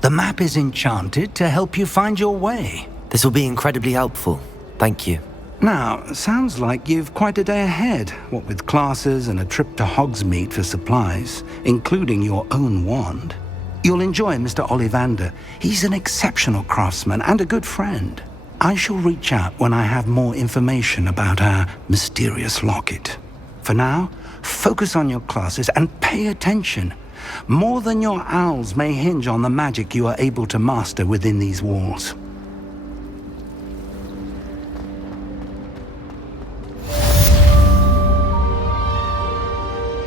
The map is enchanted to help you find your way. This will be incredibly helpful. Thank you. Now, sounds like you've quite a day ahead, what with classes and a trip to Hogsmeade for supplies, including your own wand. You'll enjoy Mr. Ollivander. He's an exceptional craftsman and a good friend. I shall reach out when I have more information about our mysterious locket. For now, focus on your classes and pay attention. More than your owls may hinge on the magic you are able to master within these walls.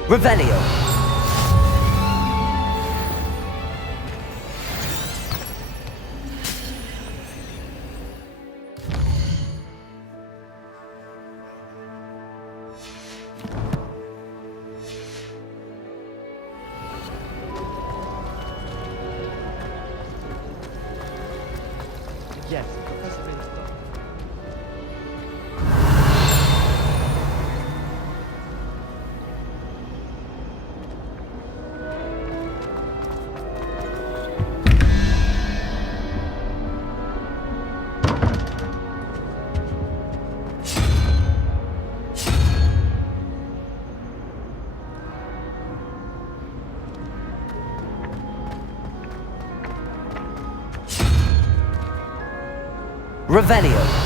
Revelio. Yes, Professor Fig. Revelio.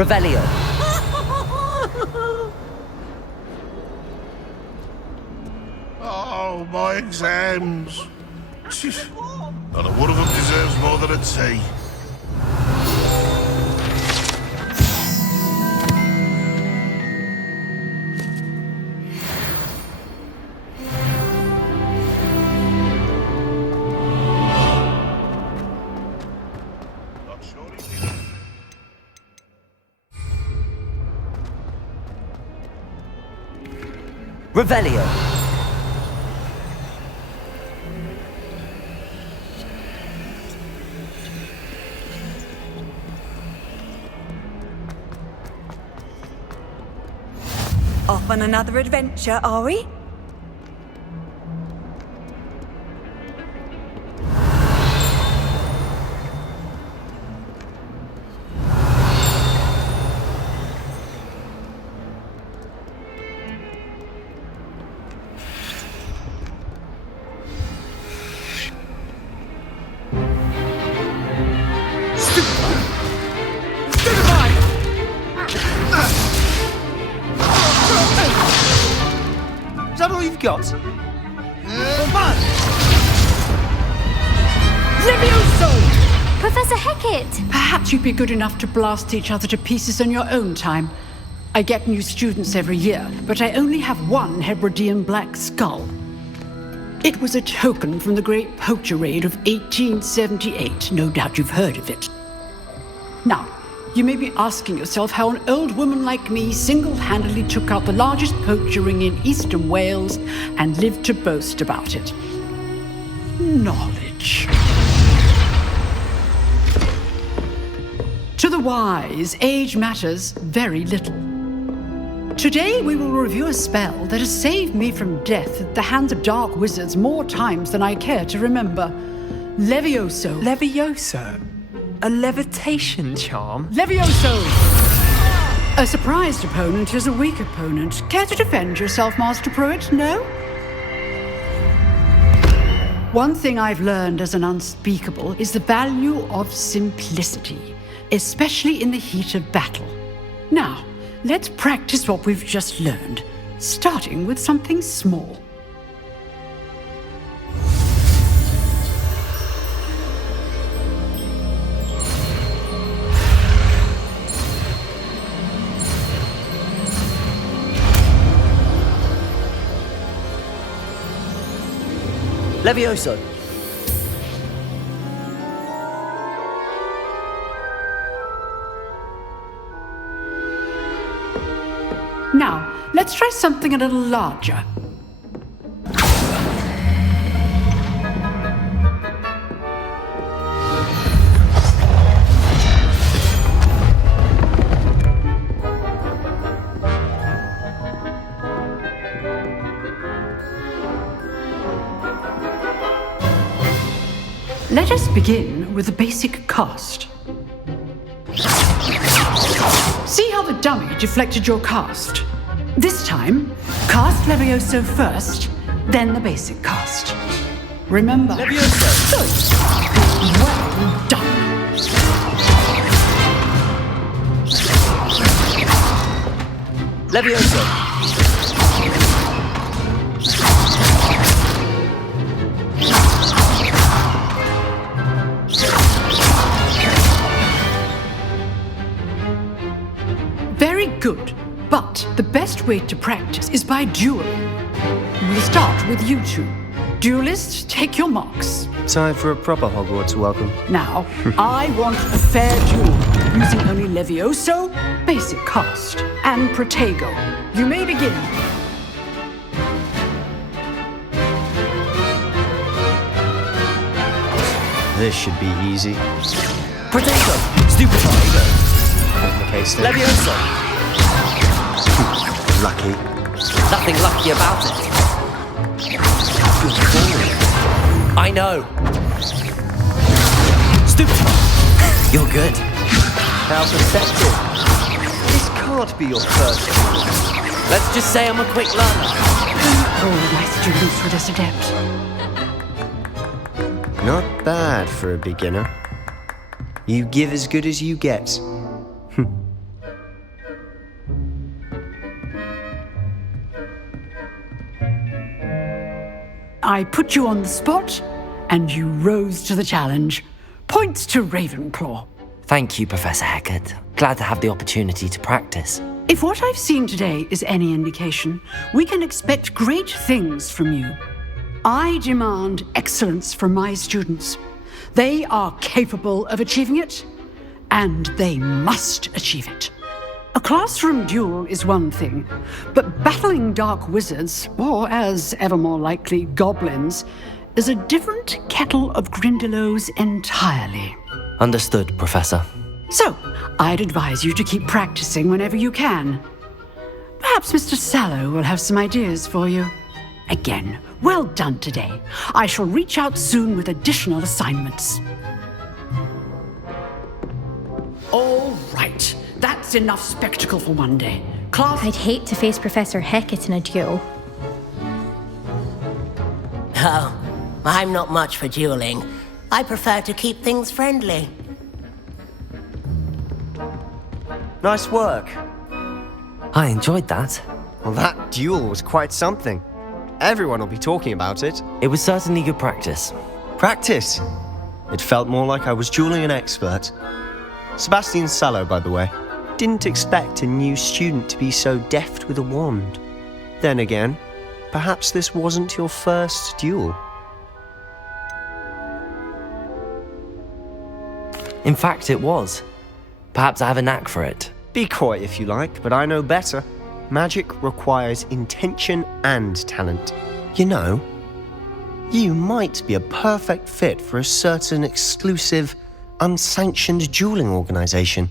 Revelio. Oh, my exams. Not a one of them deserves more than a T. Revelio. Off on another adventure, are we? Is that all you've got? Levioso! Professor Hecat! Perhaps you'd be good enough to blast each other to pieces in your own time. I get new students every year, but I only have one Hebridean black skull. It was a token from the Great Poacher Raid of 1878. No doubt you've heard of it. Now, you may be asking yourself how an old woman like me single-handedly took out the largest poacher ring in eastern Wales and lived to boast about it. Knowledge. To the wise, age matters very little. Today we will review a spell that has saved me from death at the hands of dark wizards more times than I care to remember. Levioso. Levioso? A levitation charm? Levioso! A surprised opponent is a weak opponent. Care to defend yourself, Master Pruitt? No? One thing I've learned as an unspeakable is the value of simplicity, especially in the heat of battle. Now, let's practice what we've just learned, starting with something small. Levioso. Now, let's try something a little larger. Let us begin with the basic cast. See how the dummy deflected your cast? This time, cast Levioso first, then the basic cast. Remember... Levioso! Good. Well done. Levioso! Very good, but the best way to practice is by dueling. We'll start with you two. Duelists, take your marks. Time for a proper Hogwarts welcome. Now, I want a fair duel, using only Levioso, basic cast, and Protego. You may begin. This should be easy. Protego! Stupefy! Levioso! Lucky. Nothing lucky about it. I know. Stupefy! You're good. How perceptive. This can't be your first. Let's just say I'm a quick learner. Oh, my students were this adept. Not bad for a beginner. You give as good as you get. I put you on the spot, and you rose to the challenge. Points to Ravenclaw. Thank you, Professor Hecat. Glad to have the opportunity to practice. If what I've seen today is any indication, we can expect great things from you. I demand excellence from my students. They are capable of achieving it, and they must achieve it. A classroom duel is one thing, but battling dark wizards, or as ever more likely, goblins, is a different kettle of Grindylows entirely. Understood, Professor. So, I'd advise you to keep practicing whenever you can. Perhaps Mr. Sallow will have some ideas for you. Again, well done today. I shall reach out soon with additional assignments. All right. That's enough spectacle for one day. Class... I'd hate to face Professor Hecat in a duel. Oh, I'm not much for dueling. I prefer to keep things friendly. Nice work. I enjoyed that. Well, that duel was quite something. Everyone will be talking about it. It was certainly good practice. Practice? It felt more like I was dueling an expert. Sebastian Sallow, by the way. Didn't expect a new student to be so deft with a wand. Then again, perhaps this wasn't your first duel. In fact, it was. Perhaps I have a knack for it. Be coy if you like, but I know better. Magic requires intention and talent. You know, you might be a perfect fit for a certain exclusive, unsanctioned dueling organization.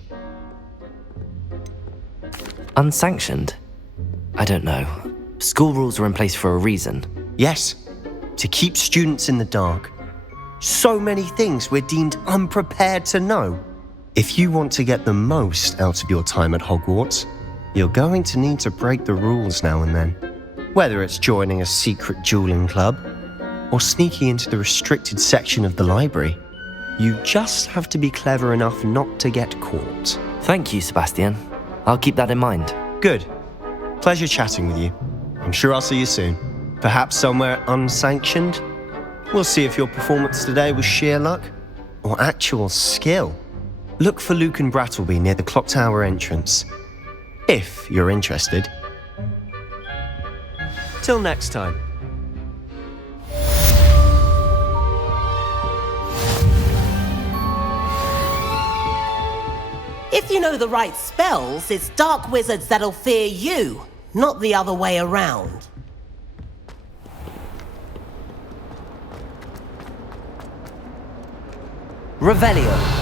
Unsanctioned? I don't know. School rules are in place for a reason. Yes, to keep students in the dark. So many things we're deemed unprepared to know. If you want to get the most out of your time at Hogwarts, you're going to need to break the rules now and then. Whether it's joining a secret dueling club or sneaking into the restricted section of the library, you just have to be clever enough not to get caught. Thank you, Sebastian. I'll keep that in mind. Good. Pleasure chatting with you. I'm sure I'll see you soon. Perhaps somewhere unsanctioned? We'll see if your performance today was sheer luck or actual skill. Look for Luke and Brattleby near the clock tower entrance, if you're interested. Till next time. If you know the right spells, it's dark wizards that'll fear you, not the other way around. Revelio.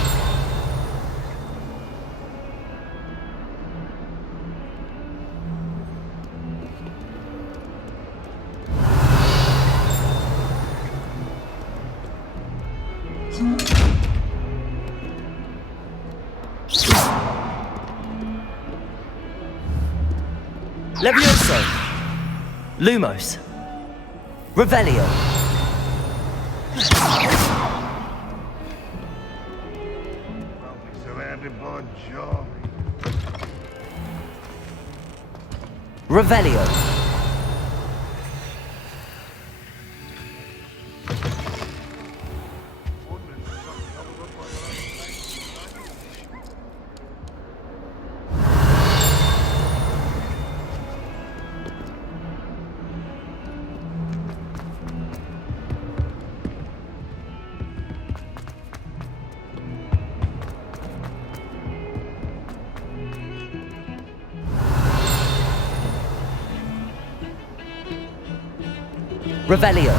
Levioso! Lumos! Revelio! Revelio! Revelio!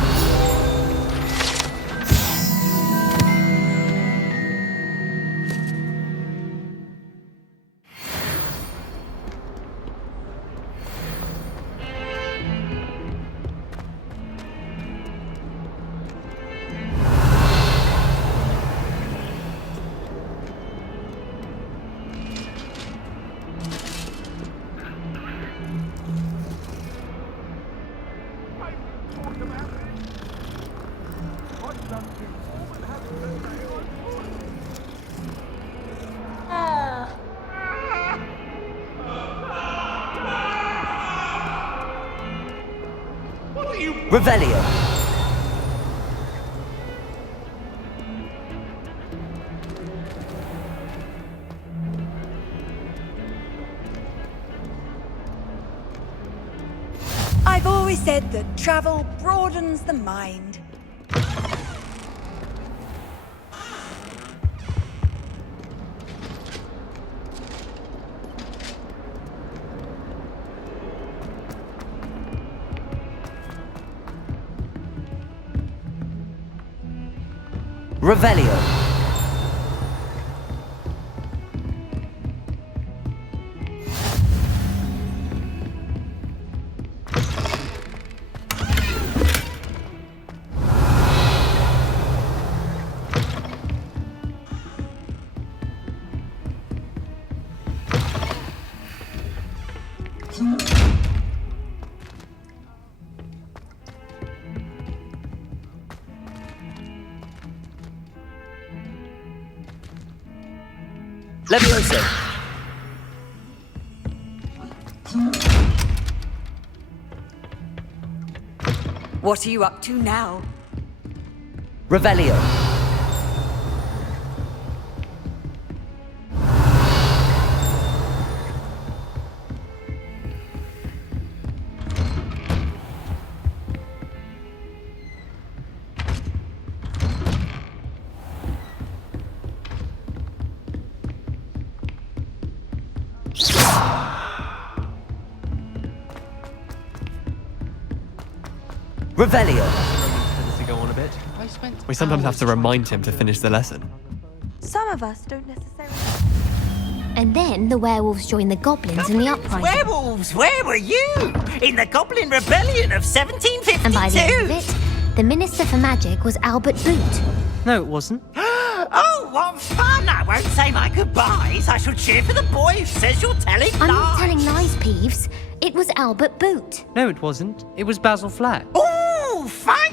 Revelio! I've always said that travel broadens the mind. Revelio! Levioso! What are you up to now? Revelio! Revelio! To go on a bit. We sometimes have to remind him to finish the lesson. Some of us don't necessarily. And then the werewolves joined the goblins in the uprising. Werewolves, where were you? In the Goblin Rebellion of 1752. And by the end of it, the Minister for Magic was Albert Boot. No, it wasn't. Oh, what fun! I won't say my goodbyes. I shall cheer for the boy who says you're telling lies. I'm not telling lies, Peeves. It was Albert Boot. No, it wasn't. It was Basil Flack. Ooh, fight!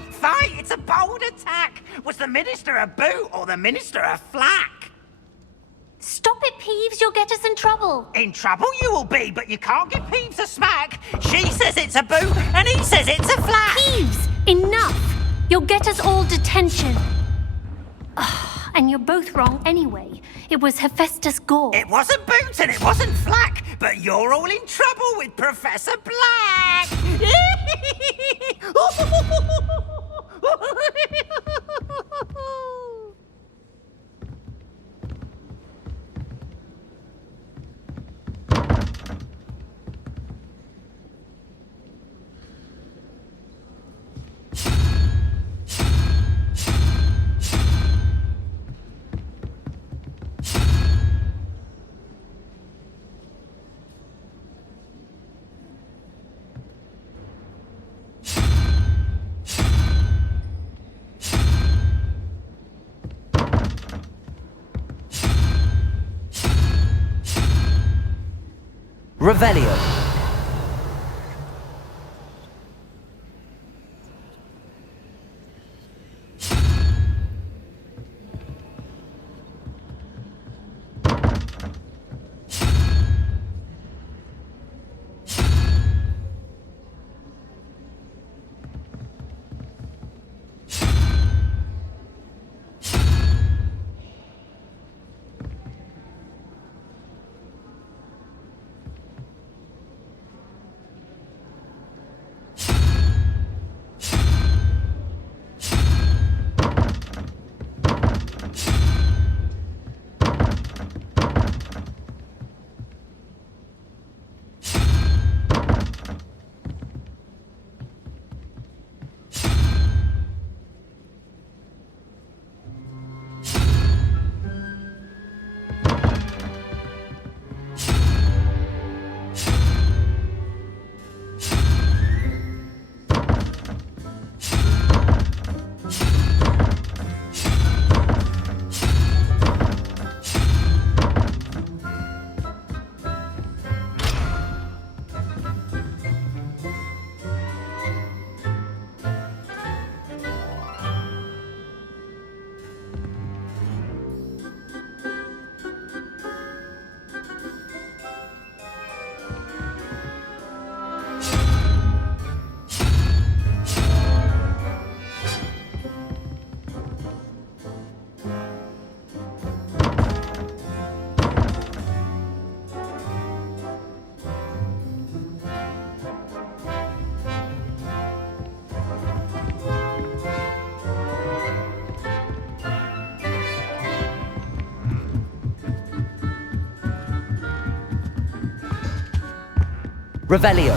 It's a bold attack. Was the Minister a boot or the Minister a flack? Stop it, Peeves. You'll get us in trouble. In trouble you will be, but you can't give Peeves a smack. She says it's a boot and he says it's a flack. Peeves, enough. You'll get us all detention. And you're both wrong anyway. It was Hephaestus Gore. It wasn't boot and it wasn't flack, but you're all in trouble with Professor Black. Revelio! Revelio.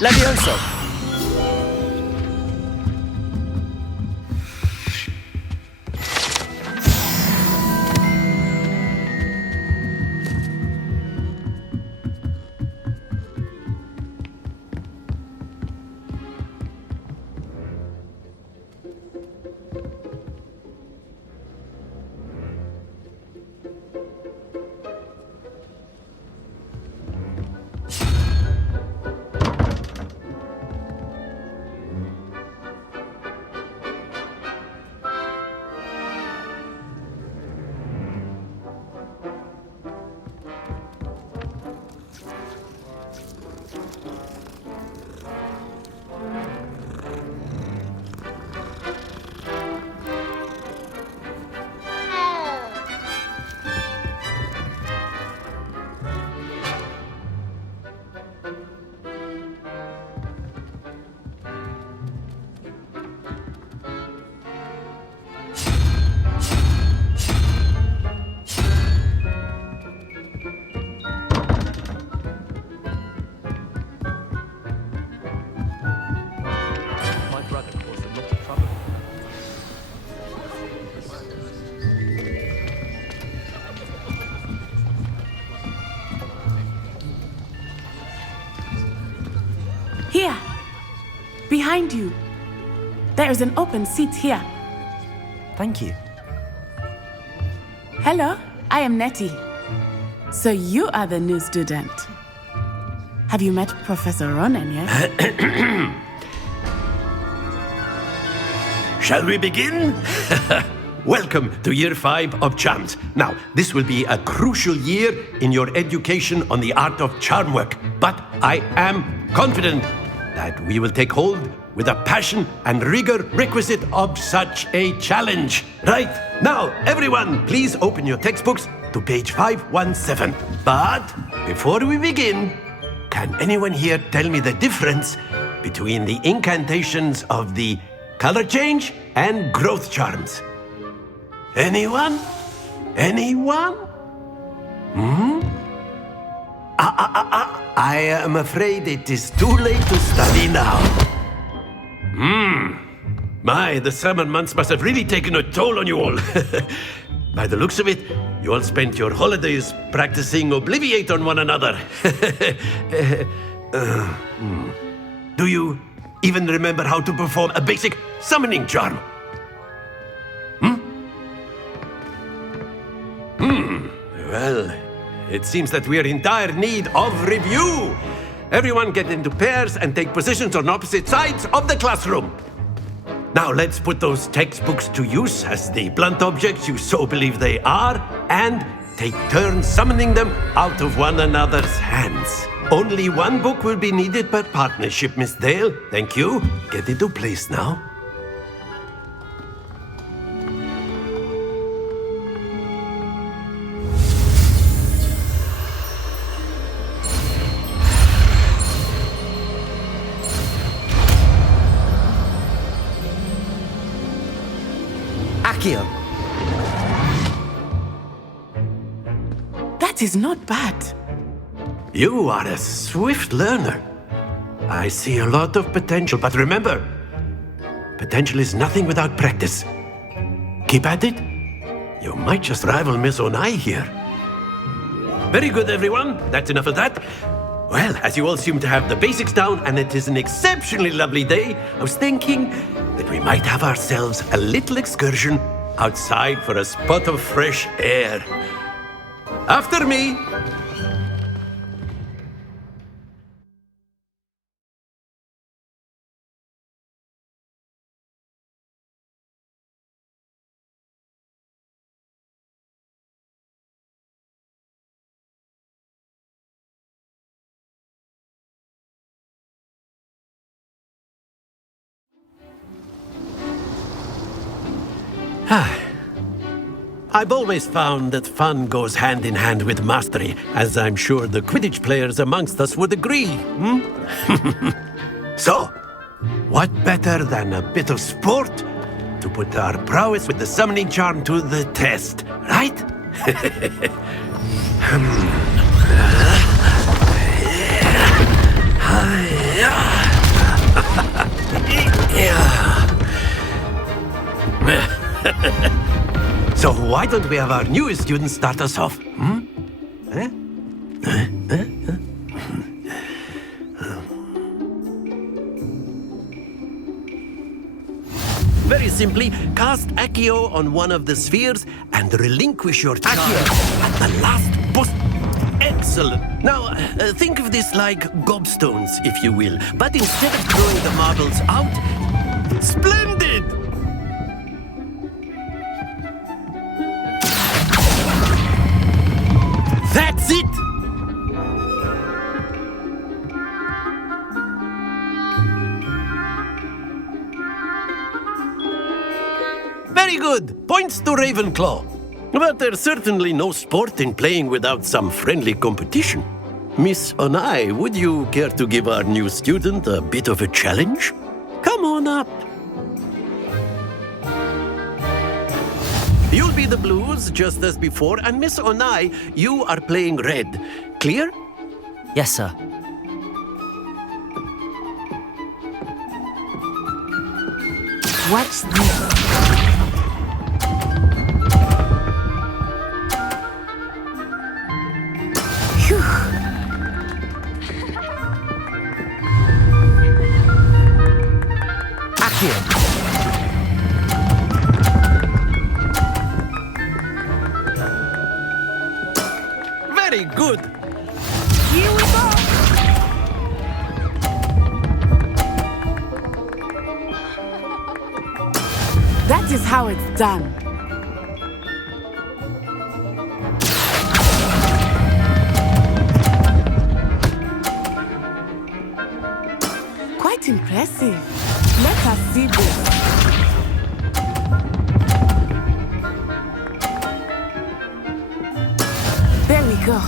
Levioso. Here, behind you. There is an open seat here. Thank you. Hello, I am Nettie. So you are the new student. Have you met Professor Ronan yet? Shall we begin? Welcome to Year 5 of Charms. Now, this will be a crucial year in your education on the art of charm work, but I am confident that we will take hold with the passion and rigor requisite of such a challenge. Right, now, everyone, please open your textbooks to page 517. But before we begin, can anyone here tell me the difference between the incantations of the color change and growth charms? Anyone? Anyone? I am afraid it is too late to study now. My, the summer months must have really taken a toll on you all. By the looks of it, you all spent your holidays practicing Obliviate on one another. Do you even remember how to perform a basic summoning charm? Well, it seems that we are in dire need of review. Everyone get into pairs and take positions on opposite sides of the classroom. Now let's put those textbooks to use as the blunt objects you so believe they are, and take turns summoning them out of one another's hands. Only one book will be needed per partnership, Miss Dale. Thank you. Get into place now. Accio. That is not bad. You are a swift learner. I see a lot of potential, but remember, potential is nothing without practice. Keep at it. You might just rival Miss Onai here. Very good, everyone. That's enough of that. Well, as you all seem to have the basics down, and it is an exceptionally lovely day, I was thinking that we might have ourselves a little excursion outside for a spot of fresh air. After me! I've always found that fun goes hand in hand with mastery, as I'm sure the Quidditch players amongst us would agree. So, what better than a bit of sport to put our prowess with the summoning charm to the test, right? So why don't we have our newest student start us off? Very simply, cast Accio on one of the spheres and relinquish your charge at the last boss. Excellent. Now, think of this like gobstones, if you will. But instead of throwing the marbles out, splendid! That's it! Very good. Points to Ravenclaw. But there's certainly no sport in playing without some friendly competition. Miss Onai, would you care to give our new student a bit of a challenge? Come on up. You'll be the blues, just as before, and Miss Onai, you are playing red. Clear? Yes, sir. Watch this. Very good. Here we go. That is how it's done. Quite impressive. Let us see this. There we go.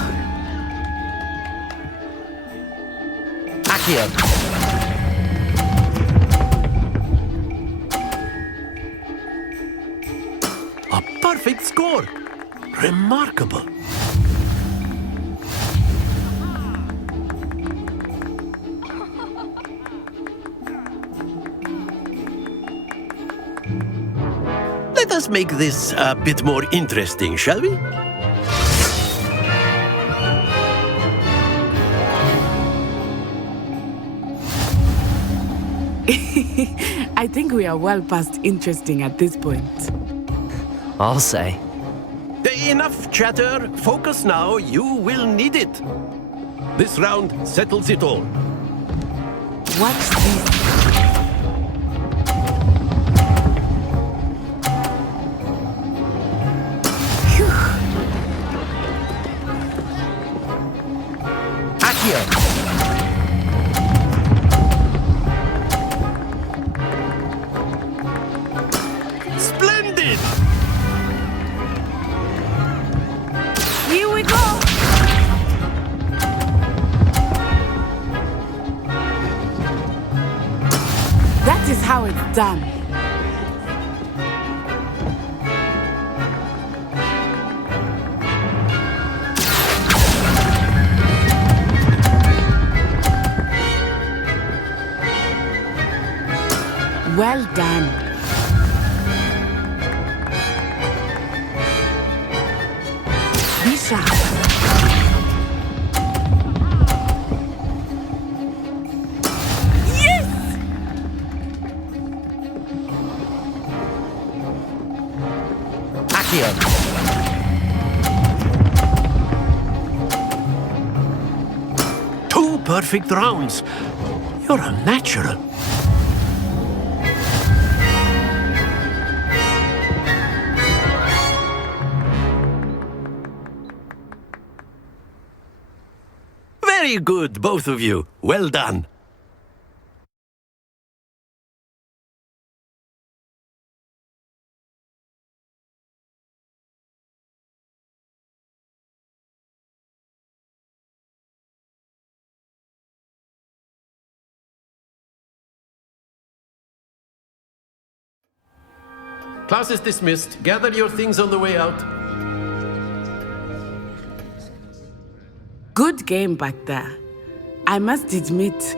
Accio. A perfect score. Remarkable. Let us make this a bit more interesting, shall we? I think we are well past interesting at this point. I'll say. Enough chatter. Focus now. You will need it. This round settles it all. Watch this. Accio. Splendid! Here we go. That is how it's done. Well done. Be sharp. Yes! Accio. Two perfect rounds. You're a natural. Very good, both of you. Well done. Class is dismissed. Gather your things on the way out. Good game back there. I must admit,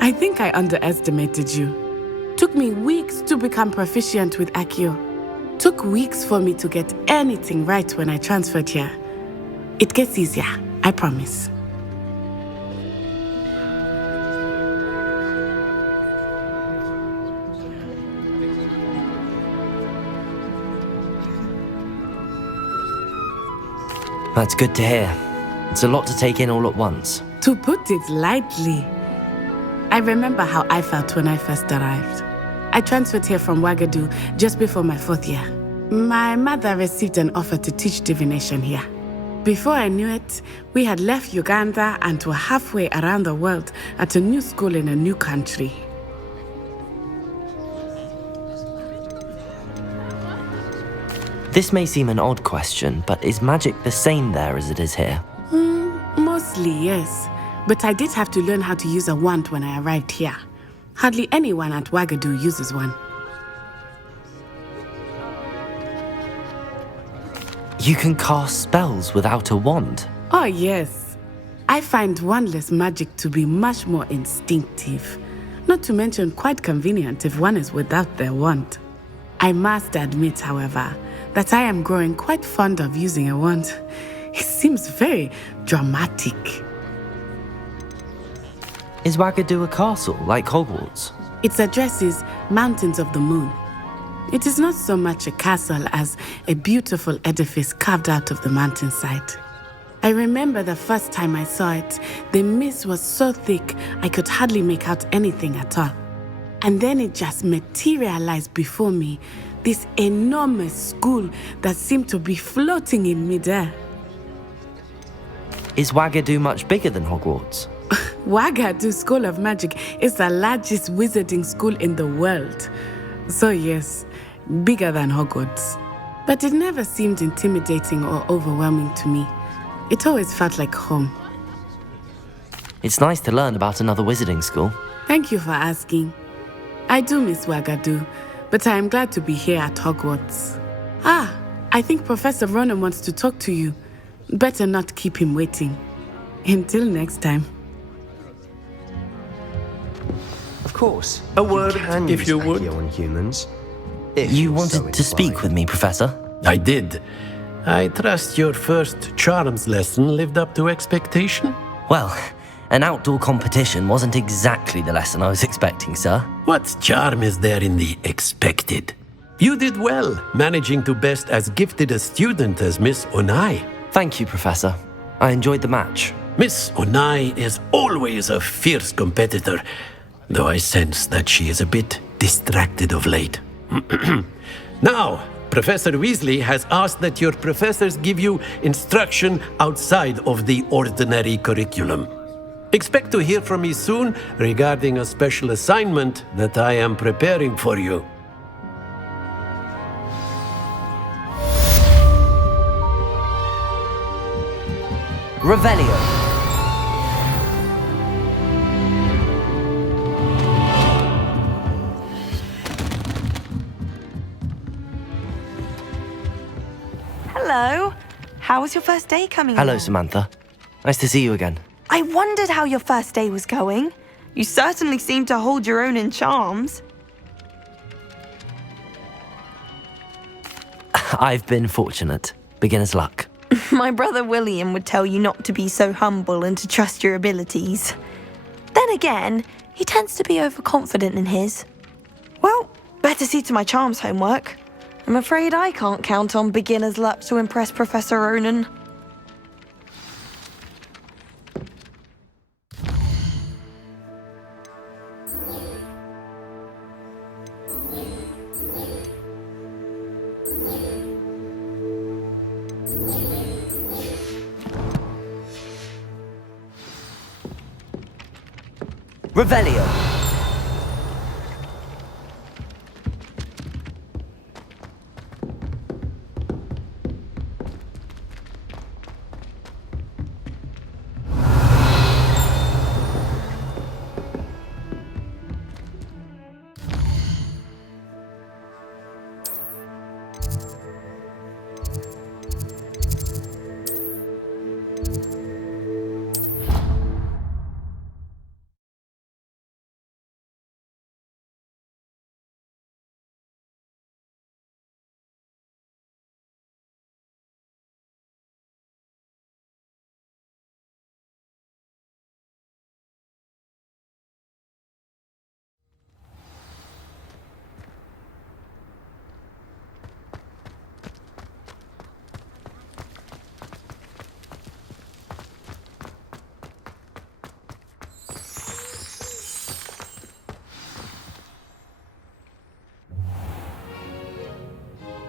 I think I underestimated you. Took me weeks to become proficient with Accio. Took weeks for me to get anything right when I transferred here. It gets easier, I promise. That's good to hear. It's a lot to take in all at once. To put it lightly, I remember how I felt when I first arrived. I transferred here from Ouagadougou just before my 4th year. My mother received an offer to teach divination here. Before I knew it, we had left Uganda and were halfway around the world at a new school in a new country. This may seem an odd question, but is magic the same there as it is here? Mostly, yes. But I did have to learn how to use a wand when I arrived here. Hardly anyone at Ouagadougou uses one. You can cast spells without a wand? Oh, yes. I find wandless magic to be much more instinctive. Not to mention quite convenient if one is without their wand. I must admit, however, that I am growing quite fond of using a wand. It seems very dramatic. Is Ouagadougou a castle, like Hogwarts? Its address is Mountains of the Moon. It is not so much a castle as a beautiful edifice carved out of the mountainside. I remember the first time I saw it, the mist was so thick I could hardly make out anything at all. And then it just materialized before me, this enormous school that seemed to be floating in midair. Is Ouagadougou much bigger than Hogwarts? Ouagadougou School of Magic is the largest wizarding school in the world. So yes, bigger than Hogwarts. But it never seemed intimidating or overwhelming to me. It always felt like home. It's nice to learn about another wizarding school. Thank you for asking. I do miss Ouagadougou, but I am glad to be here at Hogwarts. I think Professor Ronan wants to talk to you. Better not keep him waiting. Until next time. Of course. A word, if you would. On humans. You wanted to speak with me, Professor? I did. I trust your first charms lesson lived up to expectation? Well, an outdoor competition wasn't exactly the lesson I was expecting, sir. What charm is there in the expected? You did well, managing to best as gifted a student as Miss Onai. Thank you, Professor. I enjoyed the match. Miss Onai is always a fierce competitor, though I sense that she is a bit distracted of late. Now, Professor Weasley has asked that your professors give you instruction outside of the ordinary curriculum. Expect to hear from me soon regarding a special assignment that I am preparing for you. Revelio. Hello. How was your first day coming Hello, along? Samantha. Nice to see you again. I wondered how your first day was going. You certainly seem to hold your own in charms. I've been fortunate. Beginner's luck. My brother William would tell you not to be so humble and to trust your abilities. Then again, he tends to be overconfident in his. Well, better see to my charms homework. I'm afraid I can't count on beginner's luck to impress Professor Ronan. Revelio.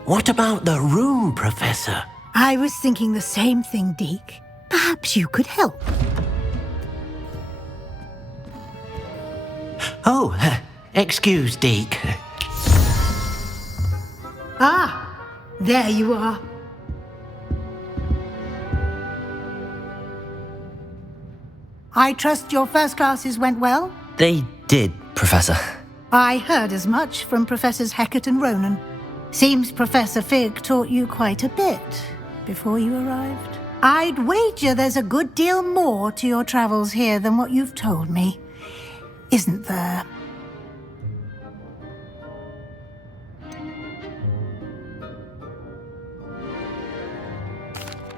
What about the room, Professor? I was thinking the same thing, Deke. Perhaps you could help. Oh, excuse, Deke. Ah, there you are. I trust your first classes went well? They did, Professor. I heard as much from Professors Hecat and Ronan. Seems Professor Fig taught you quite a bit before you arrived. I'd wager there's a good deal more to your travels here than what you've told me. Isn't there?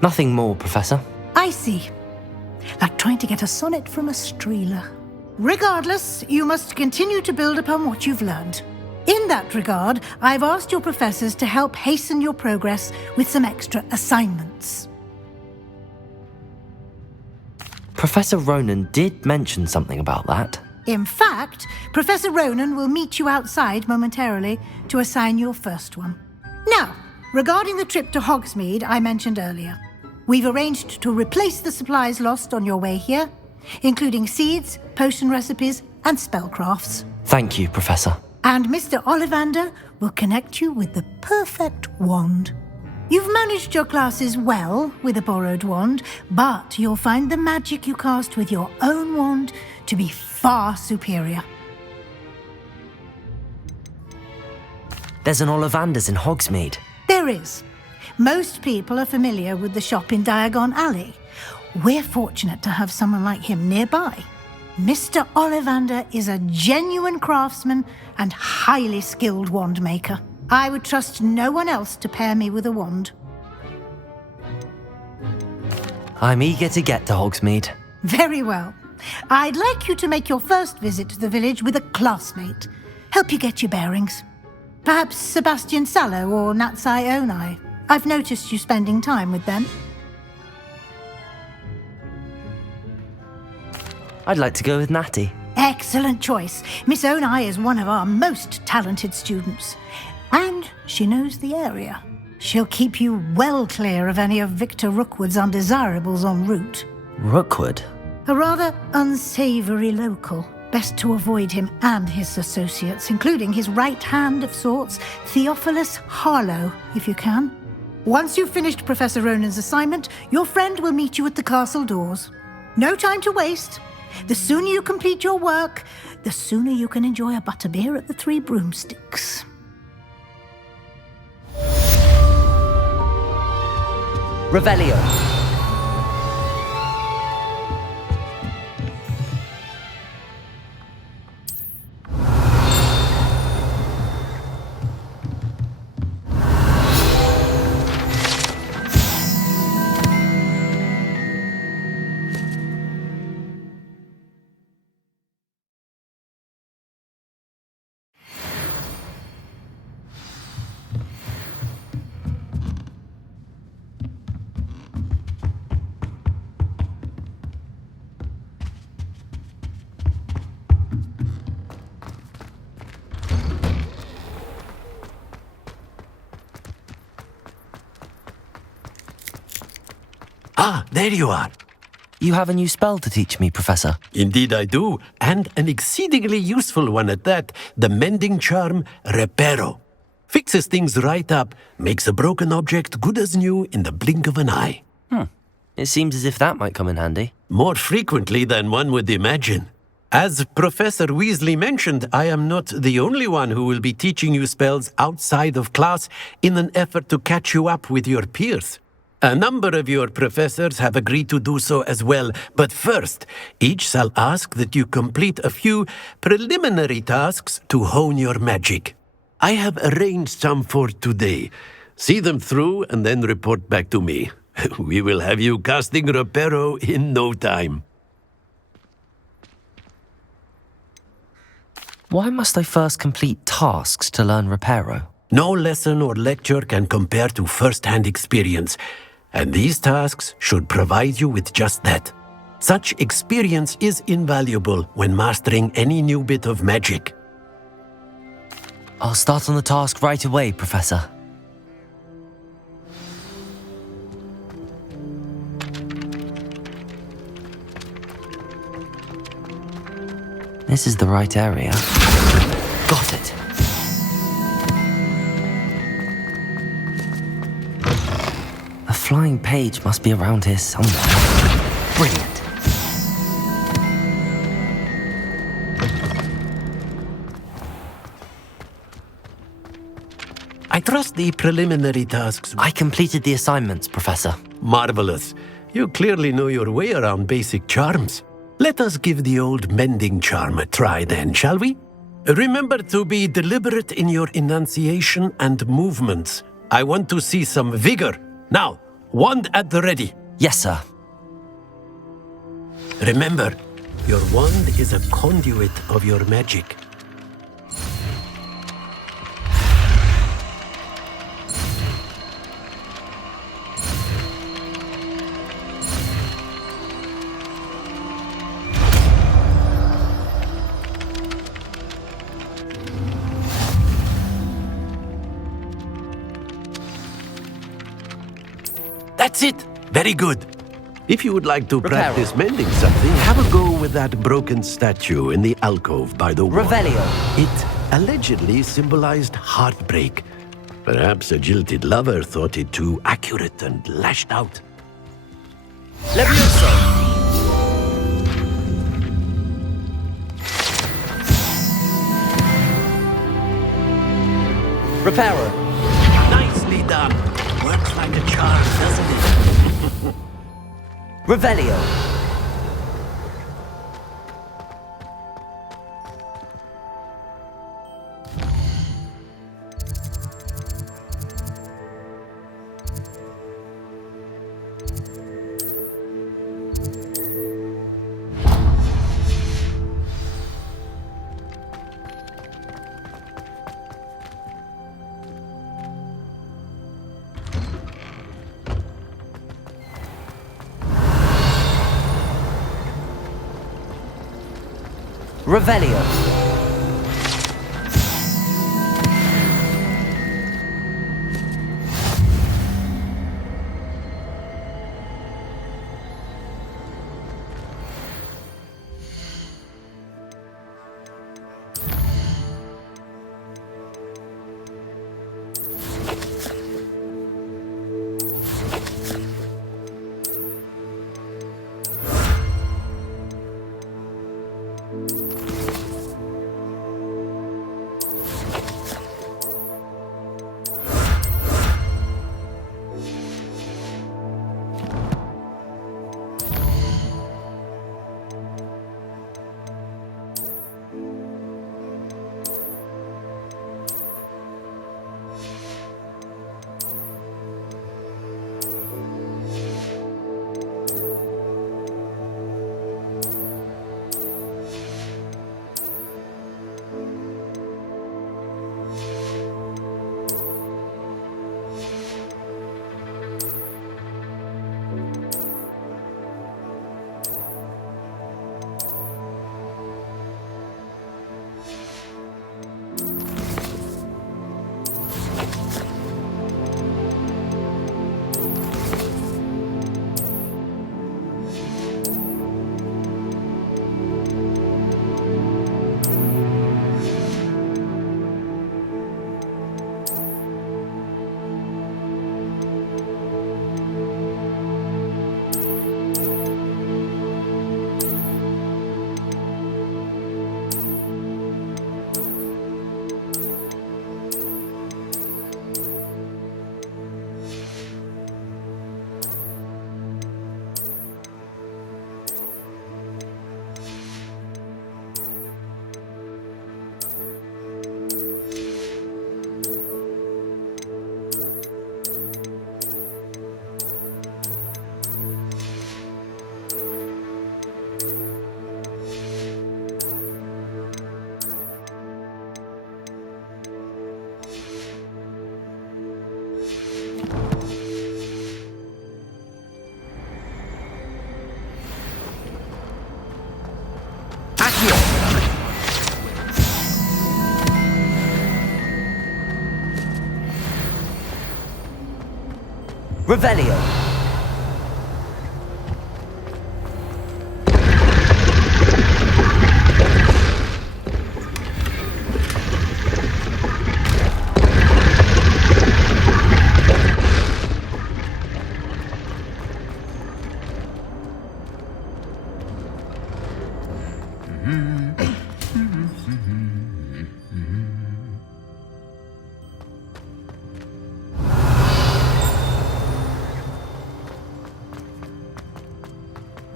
Nothing more, Professor. I see. Like trying to get a sonnet from a streeler. Regardless, you must continue to build upon what you've learned. In that regard, I've asked your professors to help hasten your progress with some extra assignments. Professor Ronan did mention something about that. In fact, Professor Ronan will meet you outside momentarily to assign your first one. Now, regarding the trip to Hogsmeade I mentioned earlier, we've arranged to replace the supplies lost on your way here, including seeds, potion recipes, and spellcrafts. Thank you, Professor. And Mr. Ollivander will connect you with the perfect wand. You've managed your classes well with a borrowed wand, but you'll find the magic you cast with your own wand to be far superior. There's an Ollivander's in Hogsmeade. There is. Most people are familiar with the shop in Diagon Alley. We're fortunate to have someone like him nearby. Mr. Ollivander is a genuine craftsman and highly skilled wand maker. I would trust no one else to pair me with a wand. I'm eager to get to Hogsmeade. Very well. I'd like you to make your first visit to the village with a classmate. Help you get your bearings. Perhaps Sebastian Sallow or Natsai Onai. I've noticed you spending time with them. I'd like to go with Natty. Excellent choice. Miss Onai is one of our most talented students. And she knows the area. She'll keep you well clear of any of Victor Rookwood's undesirables en route. Rookwood? A rather unsavory local. Best to avoid him and his associates, including his right hand of sorts, Theophilus Harlow, if you can. Once you've finished Professor Ronan's assignment, your friend will meet you at the castle doors. No time to waste. The sooner you complete your work, the sooner you can enjoy a butterbeer at the Three Broomsticks. Revelio. Ah, there you are. You have a new spell to teach me, Professor. Indeed I do, and an exceedingly useful one at that, the mending charm Reparo. Fixes things right up, makes a broken object good as new in the blink of an eye. It seems as if that might come in handy. More frequently than one would imagine. As Professor Weasley mentioned, I am not the only one who will be teaching you spells outside of class in an effort to catch you up with your peers. A number of your professors have agreed to do so as well, but first, each shall ask that you complete a few preliminary tasks to hone your magic. I have arranged some for today. See them through and then report back to me. We will have you casting Reparo in no time. Why must I first complete tasks to learn Reparo? No lesson or lecture can compare to first-hand experience, and these tasks should provide you with just that. Such experience is invaluable when mastering any new bit of magic. I'll start on the task right away, Professor. This is the right area. Got it. A flying page must be around here somewhere. Brilliant. I trust the preliminary tasks. I completed the assignments, Professor. Marvelous. You clearly know your way around basic charms. Let us give the old mending charm a try then, shall we? Remember to be deliberate in your enunciation and movements. I want to see some vigor. Now, wand at the ready. Yes, sir. Remember, your wand is a conduit of your magic. That's it. Very good. If you would like to practice mending something, have a go with that broken statue in the alcove by the wall. Revelio. It allegedly symbolized heartbreak. Perhaps a jilted lover thought it too accurate and lashed out. Levioso. Reparo. Nicely done. Works like a charm, doesn't it? Revelio. Revelio. Revelio.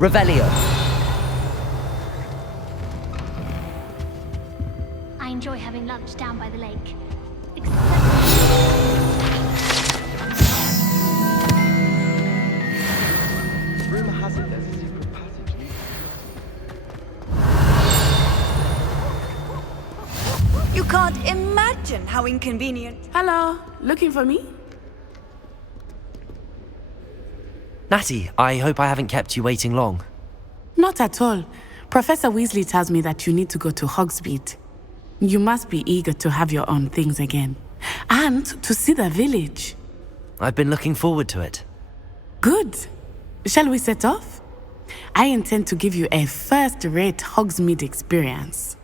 Revelio. I enjoy having lunch down by the lake. Rumor has it there's a secret passage. You can't imagine how inconvenient. Hello, looking for me? Natty, I hope I haven't kept you waiting long. Not at all. Professor Weasley tells me that you need to go to Hogsmeade. You must be eager to have your own things again. And to see the village. I've been looking forward to it. Good. Shall we set off? I intend to give you a first-rate Hogsmeade experience.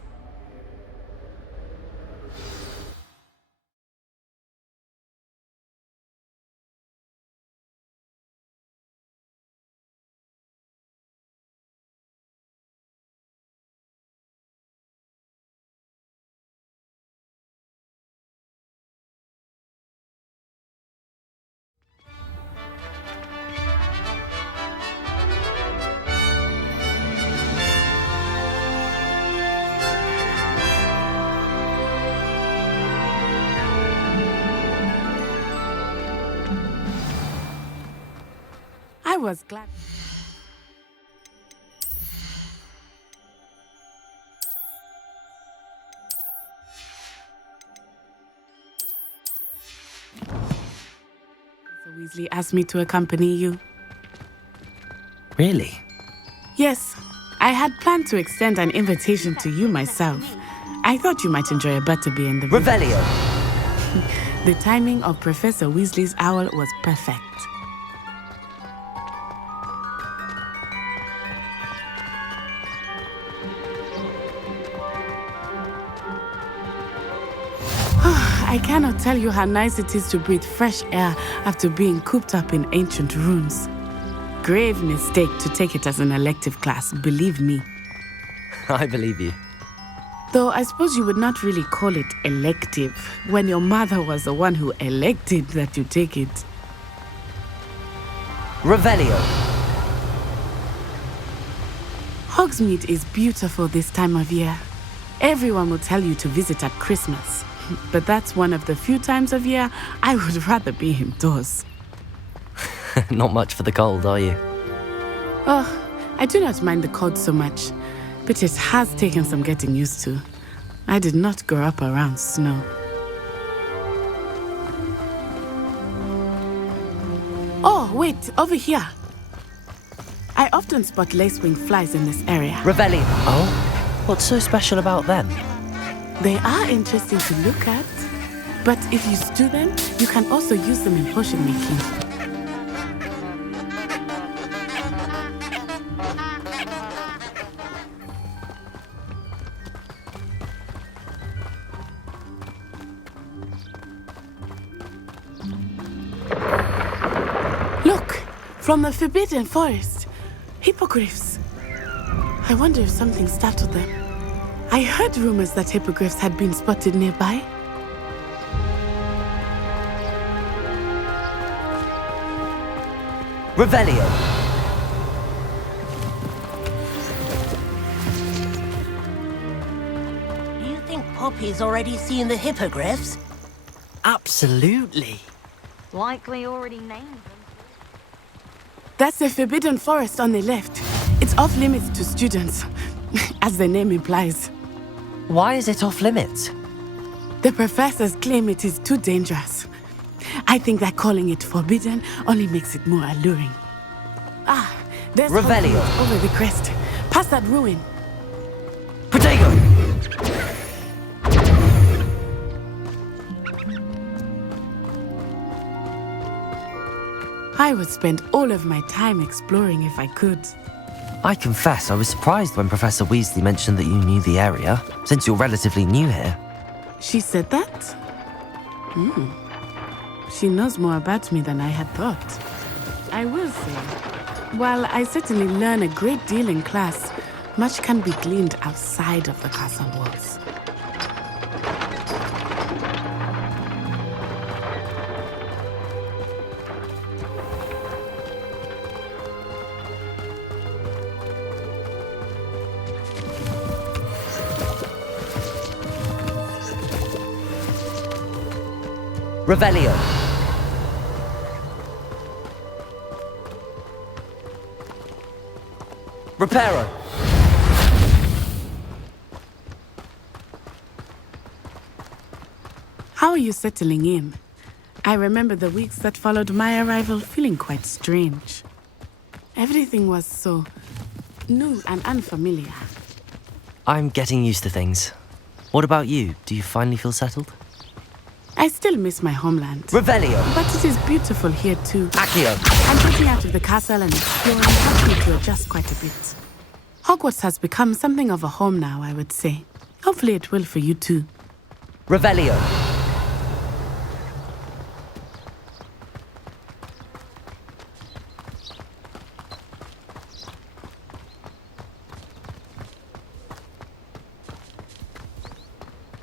I was glad. Professor Weasley asked me to accompany you. Really? Yes, I had planned to extend an invitation to you myself. I thought you might enjoy a butterbeer in the Revelio. The timing of Professor Weasley's owl was perfect. I cannot tell you how nice it is to breathe fresh air after being cooped up in ancient rooms. Grave mistake to take it as an elective class, believe me. I believe you. Though I suppose you would not really call it elective when your mother was the one who elected that you take it. Revelio. Hogsmeade is beautiful this time of year. Everyone will tell you to visit at Christmas. But that's one of the few times of year I would rather be indoors. Not much for the cold, are you? Oh, I do not mind the cold so much, but it has taken some getting used to. I did not grow up around snow. Oh, wait, over here. I often spot lacewing flies in this area. Revelio. Oh? What's so special about them? They are interesting to look at, but if you stew them, you can also use them in potion making. Look, from the Forbidden Forest, hippogriffs. I wonder if something startled them. I heard rumors that hippogriffs had been spotted nearby. Revelio. You think Poppy's already seen the hippogriffs? Absolutely. Likely already named them. That's the Forbidden Forest on the left. It's off limits to students, as the name implies. Why is it off limits? The professors claim it is too dangerous. I think that calling it forbidden only makes it more alluring. Ah, there's Revelio. Hogwarts over the crest. Past that ruin. Potato! I would spend all of my time exploring if I could. I confess I was surprised when Professor Weasley mentioned that you knew the area, since you're relatively new here. She said that? She knows more about me than I had thought. I will say, while I certainly learn a great deal in class, much can be gleaned outside of the castle walls. Revelio. Reparo. How are you settling in? I remember the weeks that followed my arrival feeling quite strange. Everything was so new and unfamiliar. I'm getting used to things. What about you? Do you finally feel settled? I still miss my homeland. Revelio. But it is beautiful here too. Accio. And getting out of the castle and exploring helped me to adjust quite a bit. Hogwarts has become something of a home now, I would say. Hopefully it will for you too. Revelio.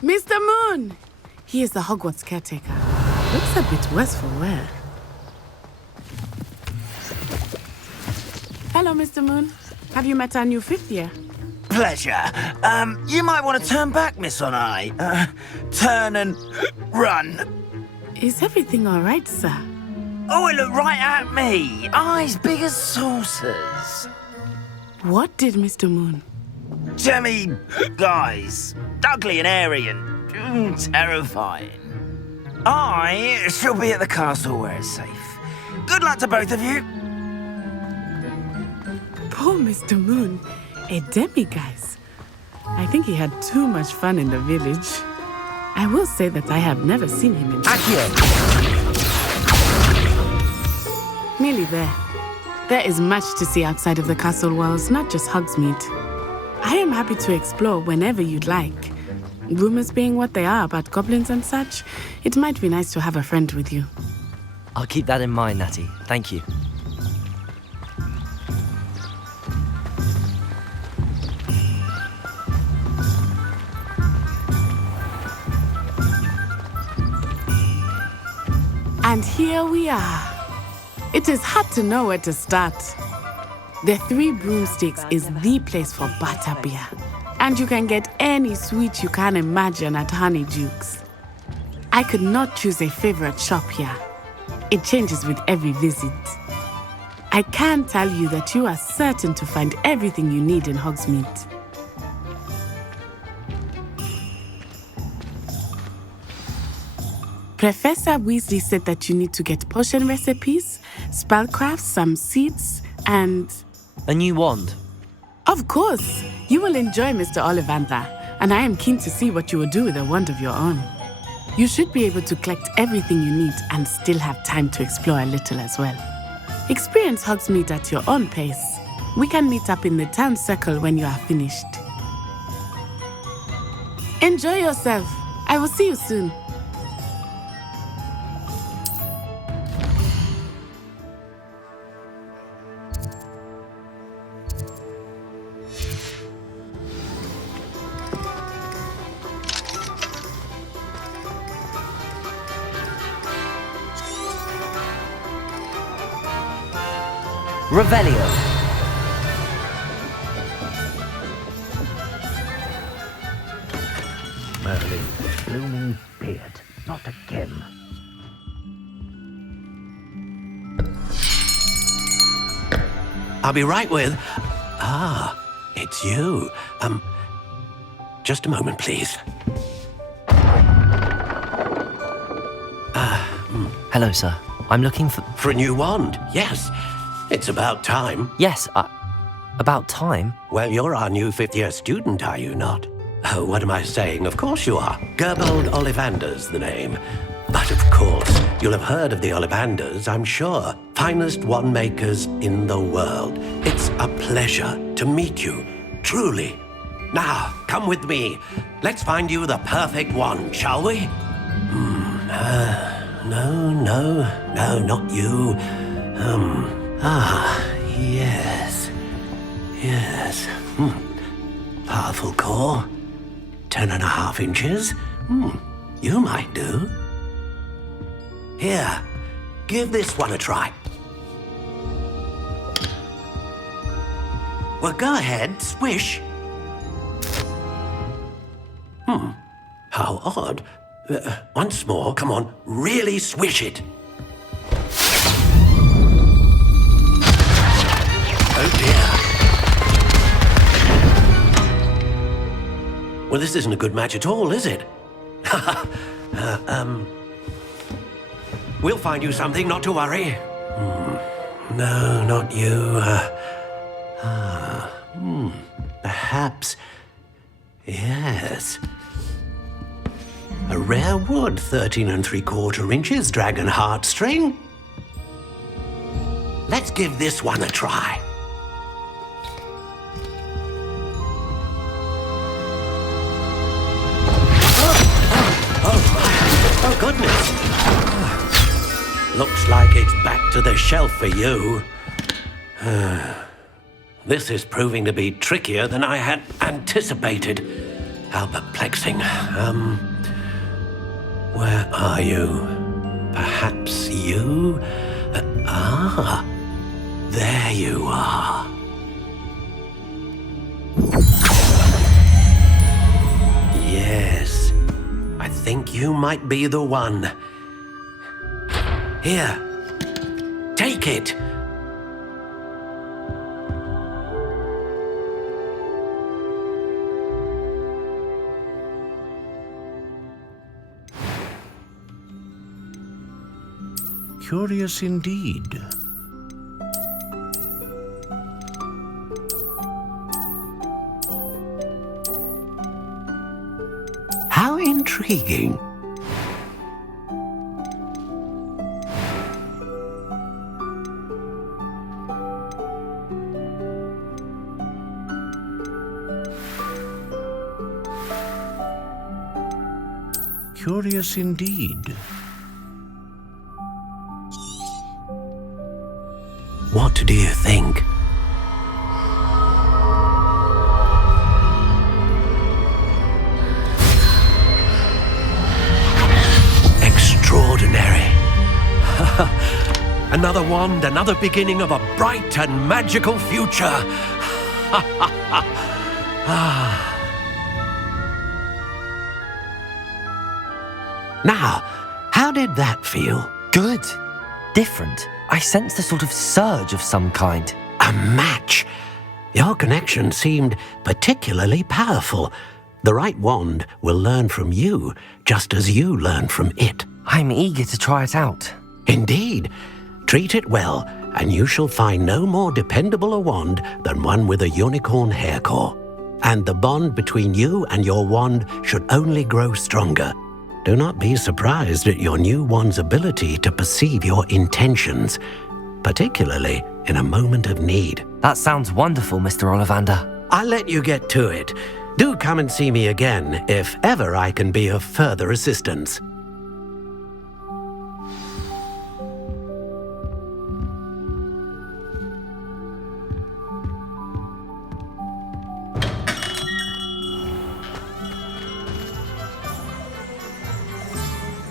Mr. Moon! He is the Hogwarts caretaker. Looks a bit worse for wear. Hello, Mr. Moon. Have you met our new fifth year? Pleasure. You might want to turn back, Miss On-Eye. Turn and run. Is everything all right, sir? Oh, it looked right at me. Eyes big as saucers. What did Mr. Moon? Jemmy guys. Ugly and airy and terrifying. I shall be at the castle where it's safe. Good luck to both of you. Poor Mr. Moon. A demiguise. I think he had too much fun in the village. I will say that I have never seen him in... Accio. Nearly there. There is much to see outside of the castle walls, not just Hogsmeade. I am happy to explore whenever you'd like. Rumors being what they are about goblins and such, it might be nice to have a friend with you. I'll keep that in mind, Natty. Thank you. And here we are. It is hard to know where to start. The Three Broomsticks is the place for butterbeer. And you can get any sweet you can imagine at Honeydukes. I could not choose a favorite shop here. It changes with every visit. I can tell you that you are certain to find everything you need in Hogsmeade. Professor Weasley said that you need to get potion recipes, spellcrafts, some seeds, and... A new wand. Of course! You will enjoy Mr. Ollivander, and I am keen to see what you will do with a wand of your own. You should be able to collect everything you need and still have time to explore a little as well. Experience Hogsmeade at your own pace. We can meet up in the town circle when you are finished. Enjoy yourself. I will see you soon. Revelio. Merlin, blooming beard. Not again. I'll be right with... Ah, it's you. Just a moment, please. Hello, sir. I'm looking for... For a new wand, yes. It's about time. Yes, about time? Well, you're our new fifth-year student, are you not? Oh, what am I saying? Of course you are. Gerbold Ollivander's the name. But of course, you'll have heard of the Ollivanders, I'm sure. Finest wand makers in the world. It's a pleasure to meet you, truly. Now, come with me. Let's find you the perfect wand, shall we? No, not you. Yes. Powerful core. 10.5 inches. You might do. Here, give this one a try. Well, go ahead, swish. How odd. Once more, come on, really swish it. Oh dear. Well, this isn't a good match at all, is it? We'll find you something, not to worry. No, not you. Perhaps. Yes. A rare wood, 13 3/4 inches, dragon heartstring. Let's give this one a try. Oh, goodness. Looks like it's back to the shelf for you. This is proving to be trickier than I had anticipated. How perplexing. Where are you? Perhaps you? There you are. Yes, I think you might be the one. Here, take it. Curious indeed. How intriguing. Curious indeed. What do you think? Extraordinary. Another wand, another beginning of a bright and magical future. Now, how did that feel? Good. Different. I sensed a sort of surge of some kind. A match. Your connection seemed particularly powerful. The right wand will learn from you, just as you learn from it. I'm eager to try it out. Indeed. Treat it well, and you shall find no more dependable a wand than one with a unicorn hair core. And the bond between you and your wand should only grow stronger. Do not be surprised at your new wand's ability to perceive your intentions, particularly in a moment of need. That sounds wonderful, Mr. Ollivander. I'll let you get to it. Do come and see me again if ever I can be of further assistance.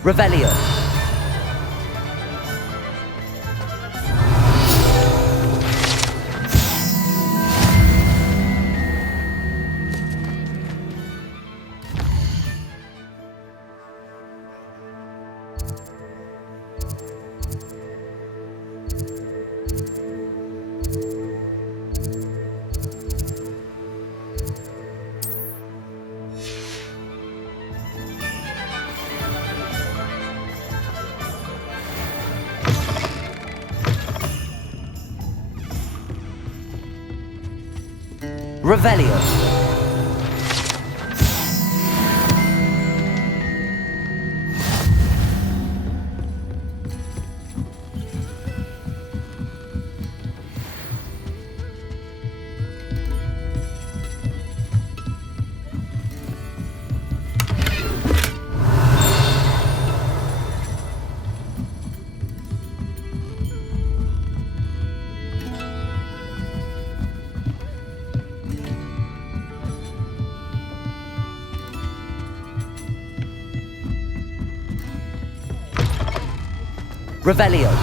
Revelio. Revelio. Revelio.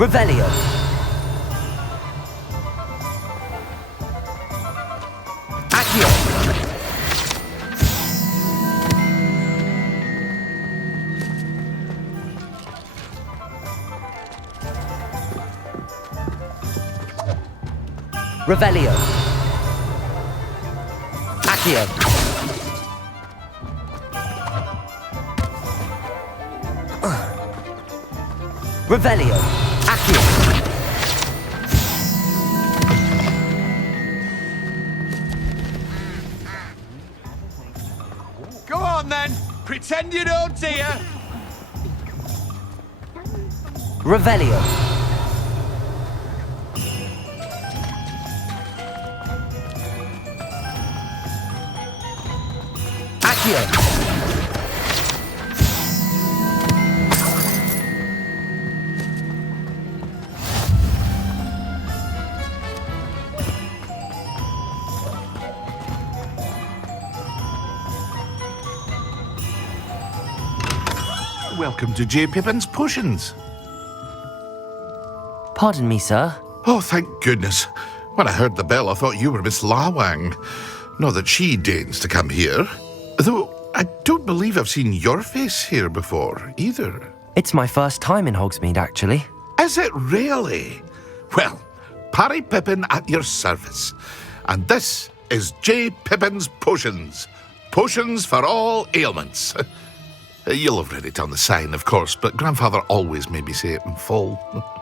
Revelio. Accio. Revelio. Accio. Revelio. Accio. Go on then. Pretend you don't hear. Revelio. Accio. Welcome to J. Pippin's Potions. Pardon me, sir. Oh, thank goodness. When I heard the bell, I thought you were Miss Lawang. Not that she deigns to come here. Though, I don't believe I've seen your face here before, either. It's my first time in Hogsmeade, actually. Is it really? Well, Parry Pippin at your service. And this is J. Pippin's Potions. Potions for all ailments. You'll have read it on the sign, of course, but Grandfather always made me say it in full.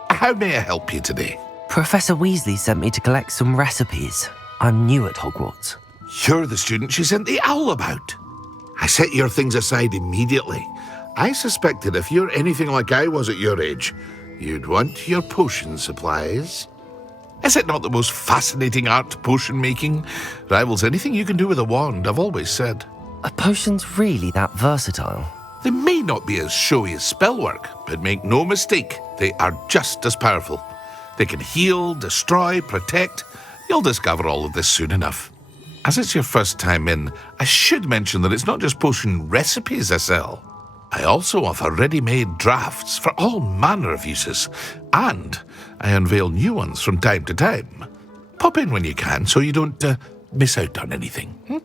How may I help you today? Professor Weasley sent me to collect some recipes. I'm new at Hogwarts. You're the student she sent the owl about. I set your things aside immediately. I suspected if you're anything like I was at your age, you'd want your potion supplies. Is it not the most fascinating art, potion making? Rivals anything you can do with a wand, I've always said. Are potions really that versatile? They may not be as showy as spellwork, but make no mistake, they are just as powerful. They can heal, destroy, protect. You'll discover all of this soon enough. As it's your first time in, I should mention that it's not just potion recipes I sell. I also offer ready-made drafts for all manner of uses, and I unveil new ones from time to time. Pop in when you can so you don't miss out on anything.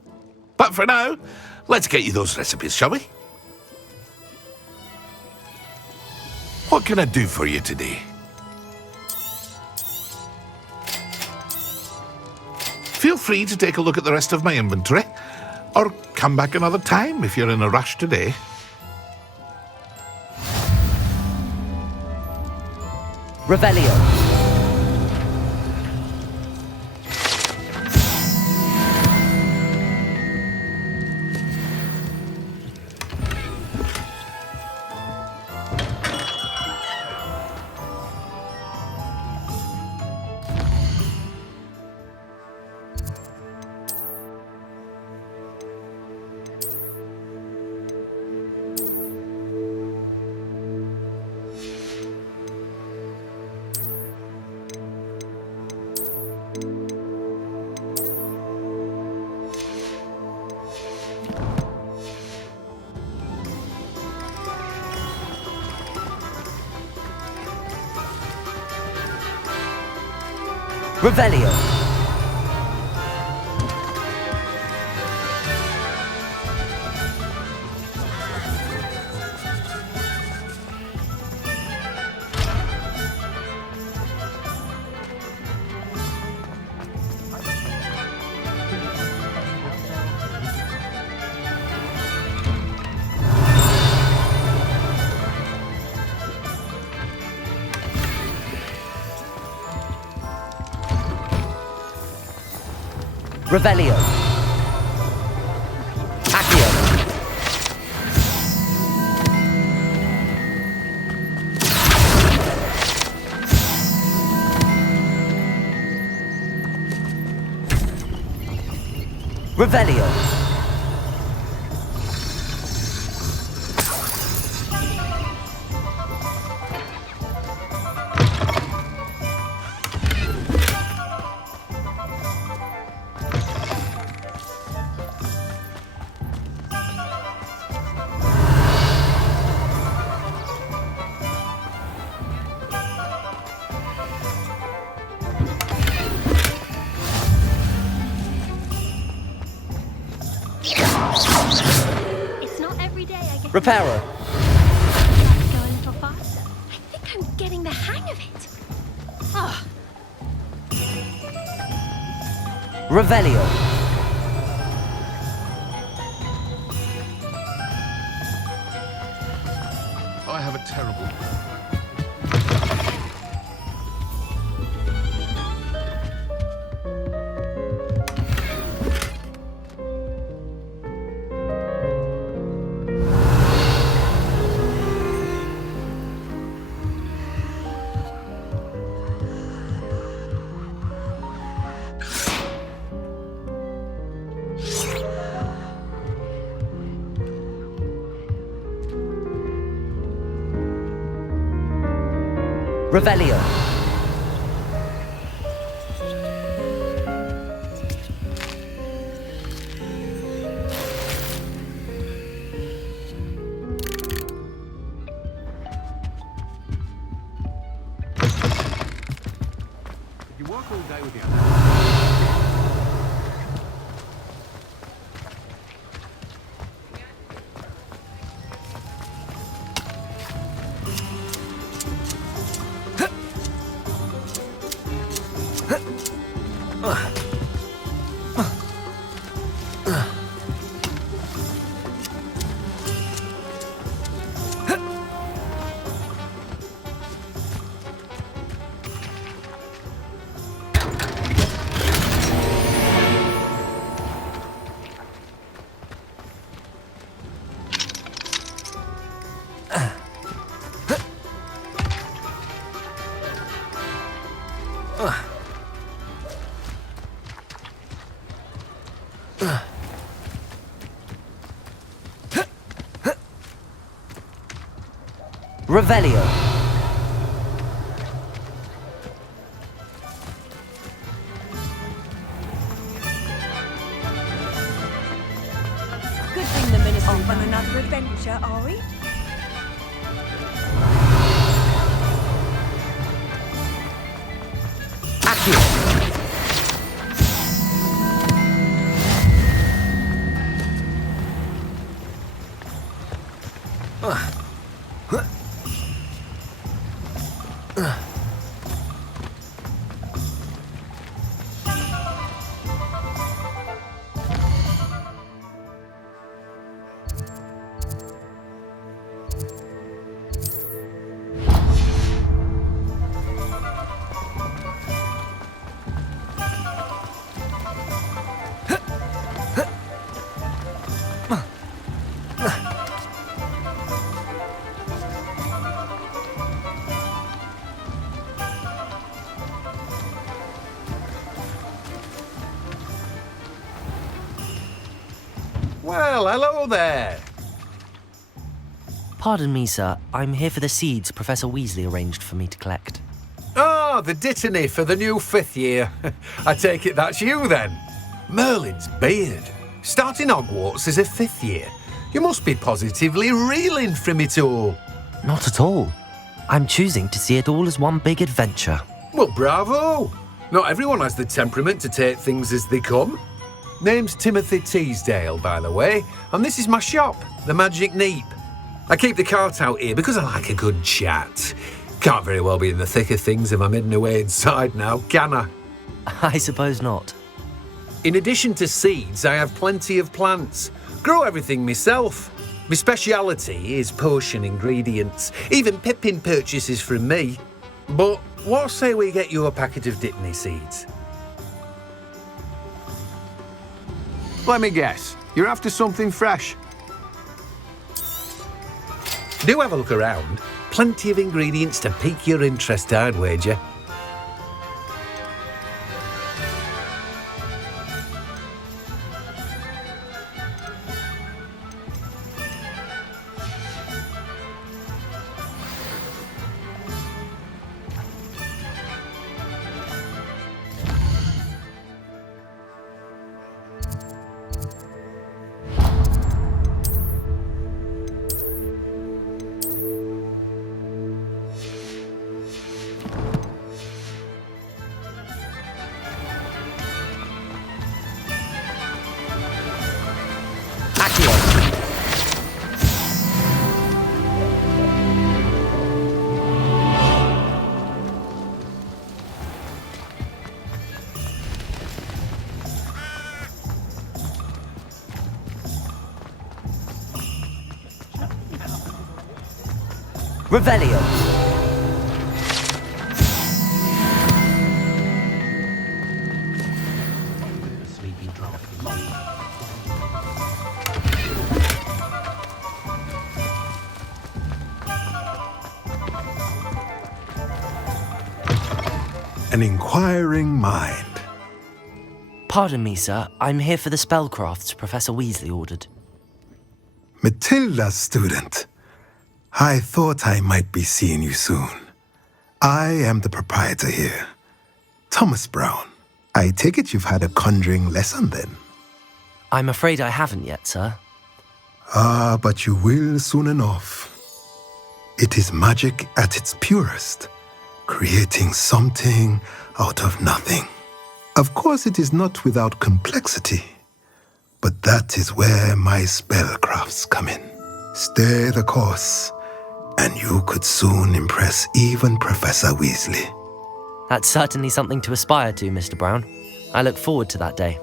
But for now, let's get you those recipes, shall we? What can I do for you today? Feel free to take a look at the rest of my inventory, or come back another time if you're in a rush today. Revelio. Revelio. Revelio. Accio. Revelio. Reparo. Go a little faster. I think I'm getting the hang of it. Oh, Revelio. I have a terrible... Revelio. You walk all day with you. Revelio. Good thing the minister's off on another adventure, are we? Well, hello there. Pardon me, sir. I'm here for the seeds Professor Weasley arranged for me to collect. Ah, the dittany for the new 5th year. I take it that's you then. Merlin's beard. Starting Hogwarts as a 5th year. You must be positively reeling from it all. Not at all. I'm choosing to see it all as one big adventure. Well, bravo. Not everyone has the temperament to take things as they come. Name's Timothy Teasdale, by the way, and this is my shop, the Magic Neep. I keep the cart out here because I like a good chat. Can't very well be in the thick of things if I'm hidden away inside now, can I? I suppose not. In addition to seeds, I have plenty of plants. Grow everything myself. My speciality is potion ingredients. Even Pippin purchases from me. But what say we get you a packet of Dittany seeds? Let me guess. You're after something fresh. Do have a look around. Plenty of ingredients to pique your interest, I'd wager. Revelio. An inquiring mind. Pardon me, sir. I'm here for the spellcrafts Professor Weasley ordered. Matilda, student. I thought I might be seeing you soon. I am the proprietor here, Thomas Brown. I take it you've had a conjuring lesson then? I'm afraid I haven't yet, sir. Ah, but you will soon enough. It is magic at its purest, creating something out of nothing. Of course, it is not without complexity, but that is where my spellcrafts come in. Stay the course, and you could soon impress even Professor Weasley. That's certainly something to aspire to, Mr. Brown. I look forward to that day.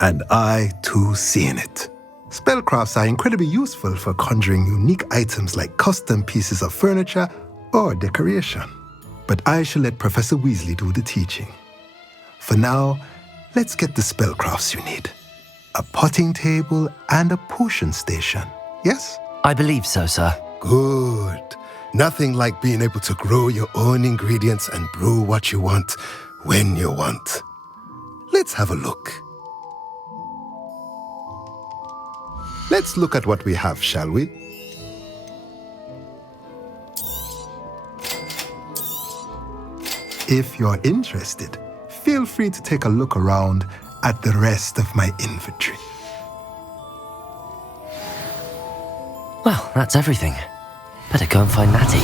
And I, too, seeing it. Spellcrafts are incredibly useful for conjuring unique items like custom pieces of furniture or decoration. But I shall let Professor Weasley do the teaching. For now, let's get the spellcrafts you need. A potting table and a potion station, yes? I believe so, sir. Good. Nothing like being able to grow your own ingredients and brew what you want when you want. Let's have a look. Let's look at what we have, shall we? If you're interested, feel free to take a look around at the rest of my inventory. Well, that's everything. Better go and find Natty.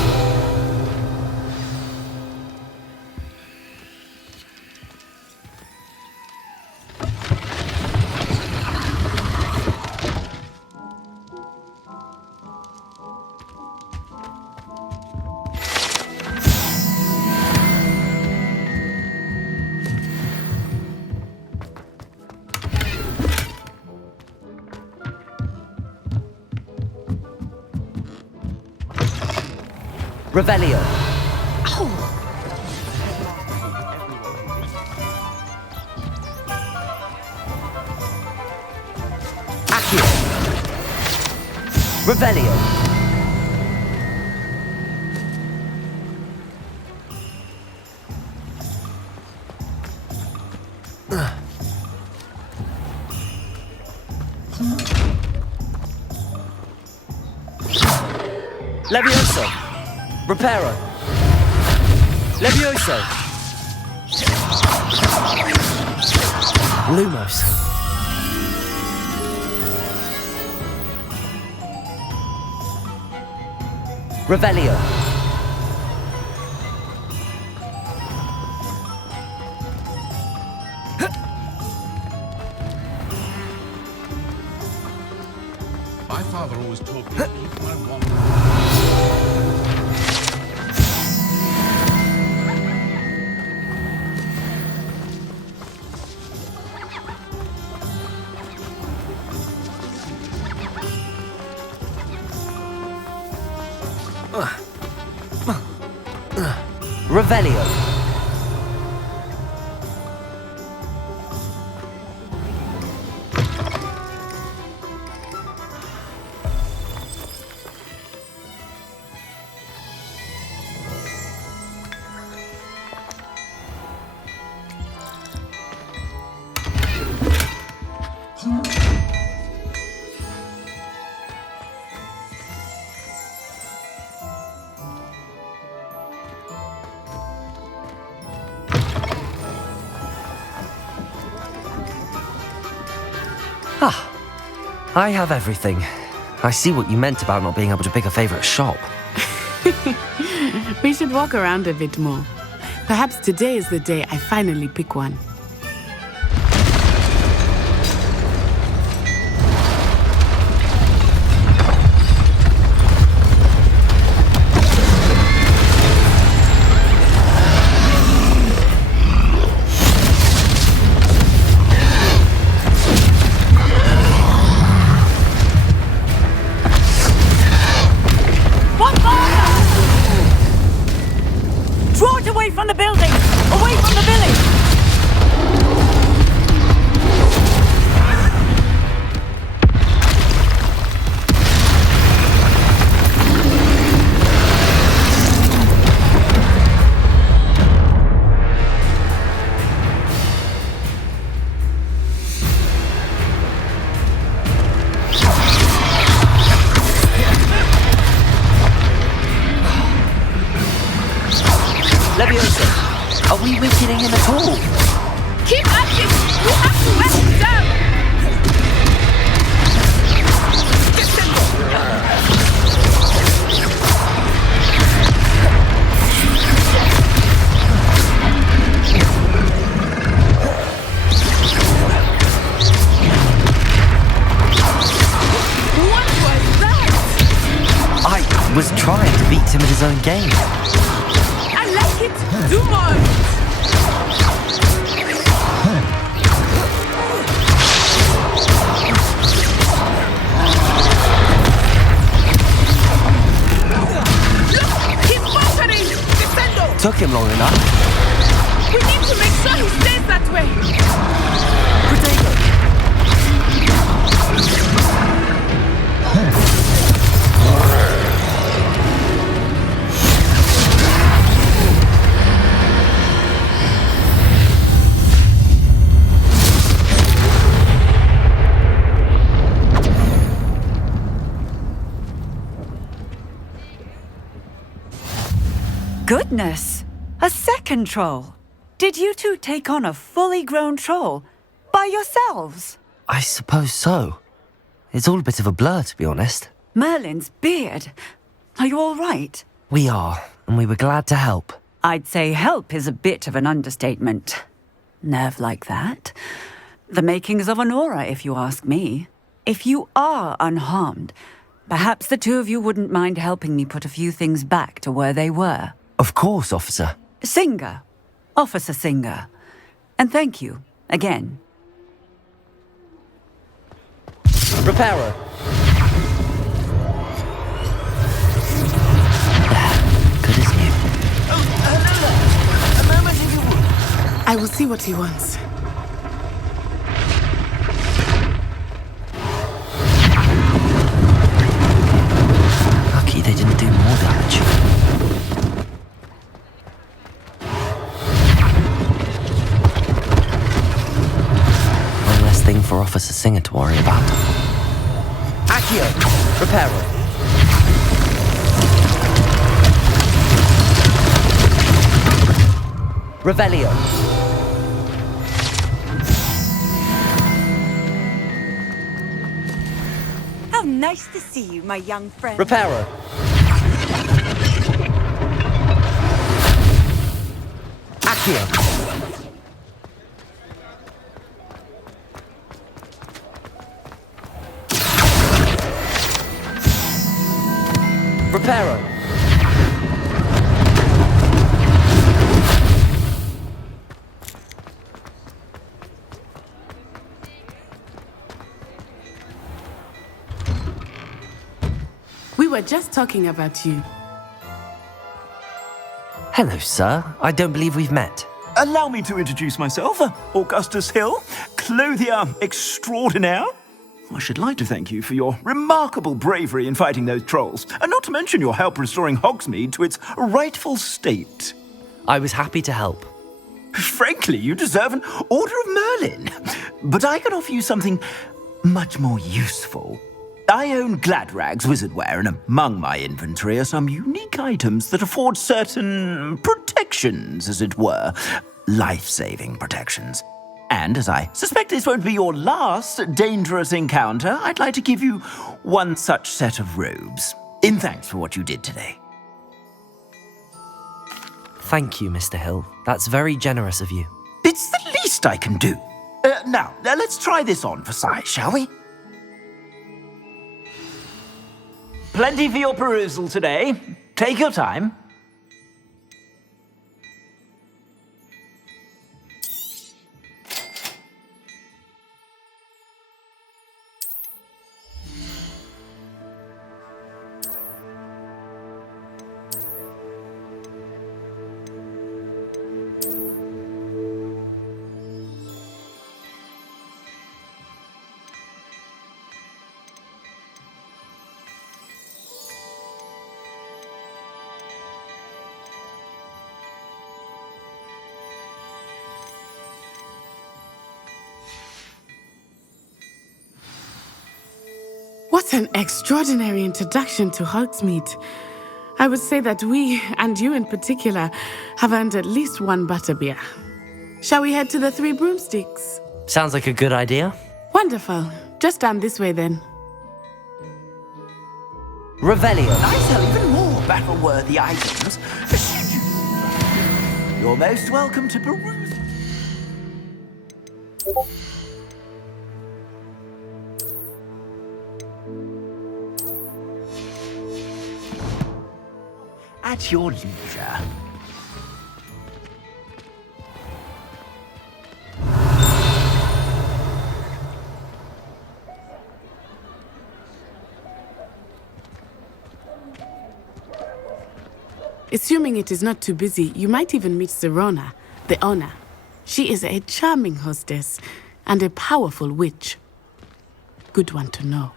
Revelio. Accio. Revelio. Levioso. Reparo. Levioso. Lumos. Revelio. My father always told me to eat my one. Revelio. Ah, I have everything. I see what you meant about not being able to pick a favorite shop. We should walk around a bit more. Perhaps today is the day I finally pick one. What? Away from the building! Away from the village! Leviosa, are we weakening him at all? Keep at it! You have to let him down! What was that? I was trying to beat him at his own game. I like it! Do more! Took him long enough. We need to make sure he stays that way. Goodness! A second troll! Did you two take on a fully grown troll? By yourselves? I suppose so. It's all a bit of a blur, to be honest. Merlin's beard. Are you all right? We are, and we were glad to help. I'd say help is a bit of an understatement. Nerve like that. The makings of an aura, if you ask me. If you are unharmed, perhaps the two of you wouldn't mind helping me put a few things back to where they were. Of course, officer. Singer. Officer Singer. And thank you, again. Reparo. Good as new. A moment if you would. I will see what he wants. Lucky they didn't do more damage. Thing for Officer Singer to worry about. Accio, Reparo. Revelio. How nice to see you, my young friend. Reparo. Accio. Reparo. We were just talking about you. Hello, sir. I don't believe we've met. Allow me to introduce myself, Augustus Hill, clothier extraordinaire. I should like to thank you for your remarkable bravery in fighting those trolls, and not to mention your help restoring Hogsmeade to its rightful state. I was happy to help. Frankly, you deserve an Order of Merlin. But I can offer you something much more useful. I own Gladrag's wizardware, and among my inventory are some unique items that afford certain protections, as it were. Life-saving protections. And as I suspect this won't be your last dangerous encounter, I'd like to give you one such set of robes, in thanks for what you did today. Thank you, Mr. Hill. That's very generous of you. It's the least I can do. Now, let's try this on for size, shall we? Plenty for your perusal today. Take your time. What an extraordinary introduction to Hogsmeade. I would say that we, and you in particular, have earned at least one butterbeer. Shall we head to the Three Broomsticks? Sounds like a good idea. Wonderful. Just down this way then. Revelio. I sell even more battle-worthy items. You're most welcome to peruse. At your leisure. Assuming it is not too busy, you might even meet Serona, the owner. She is a charming hostess and a powerful witch. Good one to know.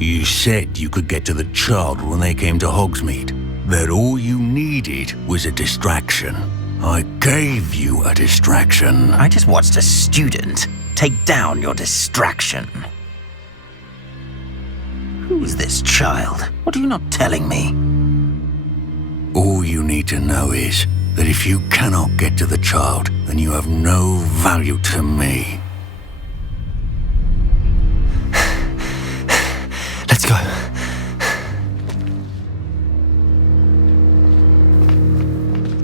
You said you could get to the child when they came to Hogsmeade. That all you needed was a distraction. I gave you a distraction. I just watched a student take down your distraction. Who's this child? What are you not telling me? All you need to know is that if you cannot get to the child, then you have no value to me. Let's go.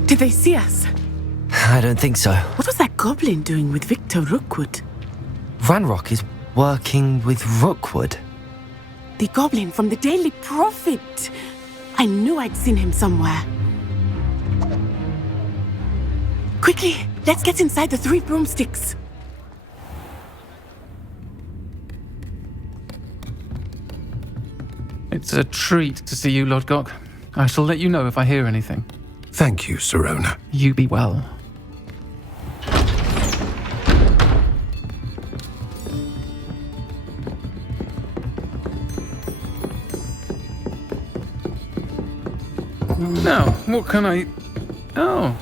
Did they see us? I don't think so. What was that goblin doing with Victor Rookwood? Ranrock is working with Rookwood. The goblin from the Daily Prophet. I knew I'd seen him somewhere. Quickly, let's get inside the Three Broomsticks. It's a treat to see you, Lodgok. I shall let you know if I hear anything. Thank you, Serona. You be well. Now, what can I... Oh,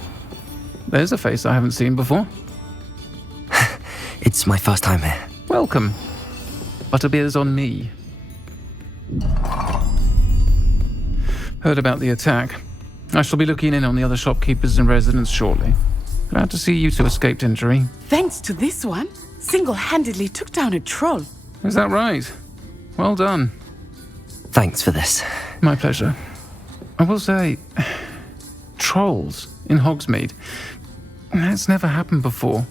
there's a face I haven't seen before. It's my first time here. Welcome. Butterbeer's on me. Heard about the attack. I shall be looking in on the other shopkeepers and residents shortly. Glad to see you two escaped injury. Thanks to this one, single-handedly took down a troll. Is that right? Well done. Thanks for this. My pleasure. I will say, trolls in Hogsmeade. That's never happened before.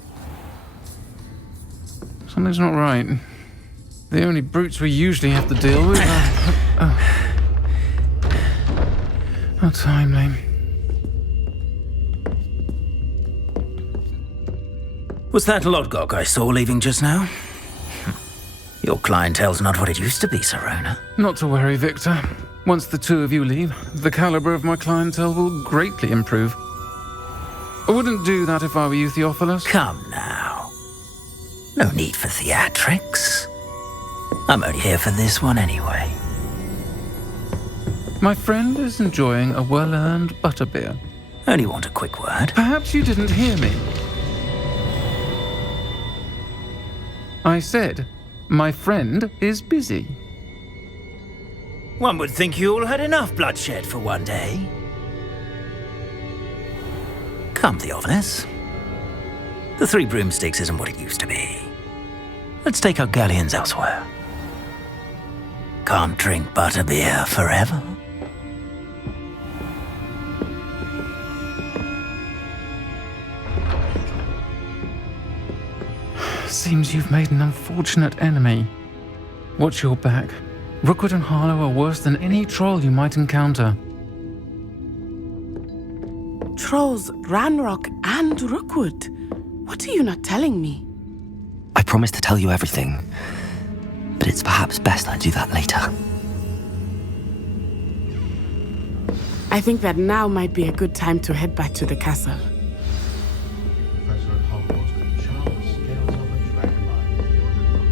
Something's not right. The only brutes we usually have to deal with are... How timely. Was that Lodgok I saw leaving just now? Your clientele's not what it used to be, Serona. Not to worry, Victor. Once the two of you leave, the caliber of my clientele will greatly improve. I wouldn't do that if I were you, Theophilus. Come now. No need for theatrics. I'm only here for this one anyway. My friend is enjoying a well-earned butterbeer. Only want a quick word. Perhaps you didn't hear me. I said, my friend is busy. One would think you all had enough bloodshed for one day. Come, Theophilus. The Three Broomsticks isn't what it used to be. Let's take our galleons elsewhere. Can't drink butterbeer forever. Seems you've made an unfortunate enemy. Watch your back. Rookwood and Harlow are worse than any troll you might encounter. Trolls, Ranrock, and Rookwood. What are you not telling me? I promised to tell you everything, but it's perhaps best I do that later. I think that now might be a good time to head back to the castle. Professor at Hogwarts with Charles scales of a dragon.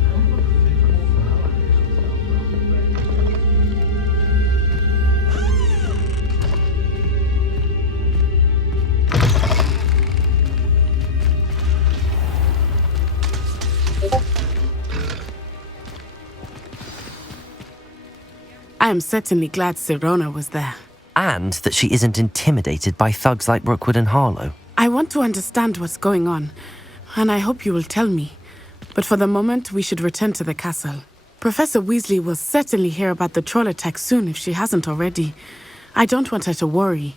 I am certainly glad Sirona was there. And that she isn't intimidated by thugs like Rookwood and Harlow. I want to understand what's going on, and I hope you will tell me. But for the moment, we should return to the castle. Professor Weasley will certainly hear about the troll attack soon if she hasn't already. I don't want her to worry.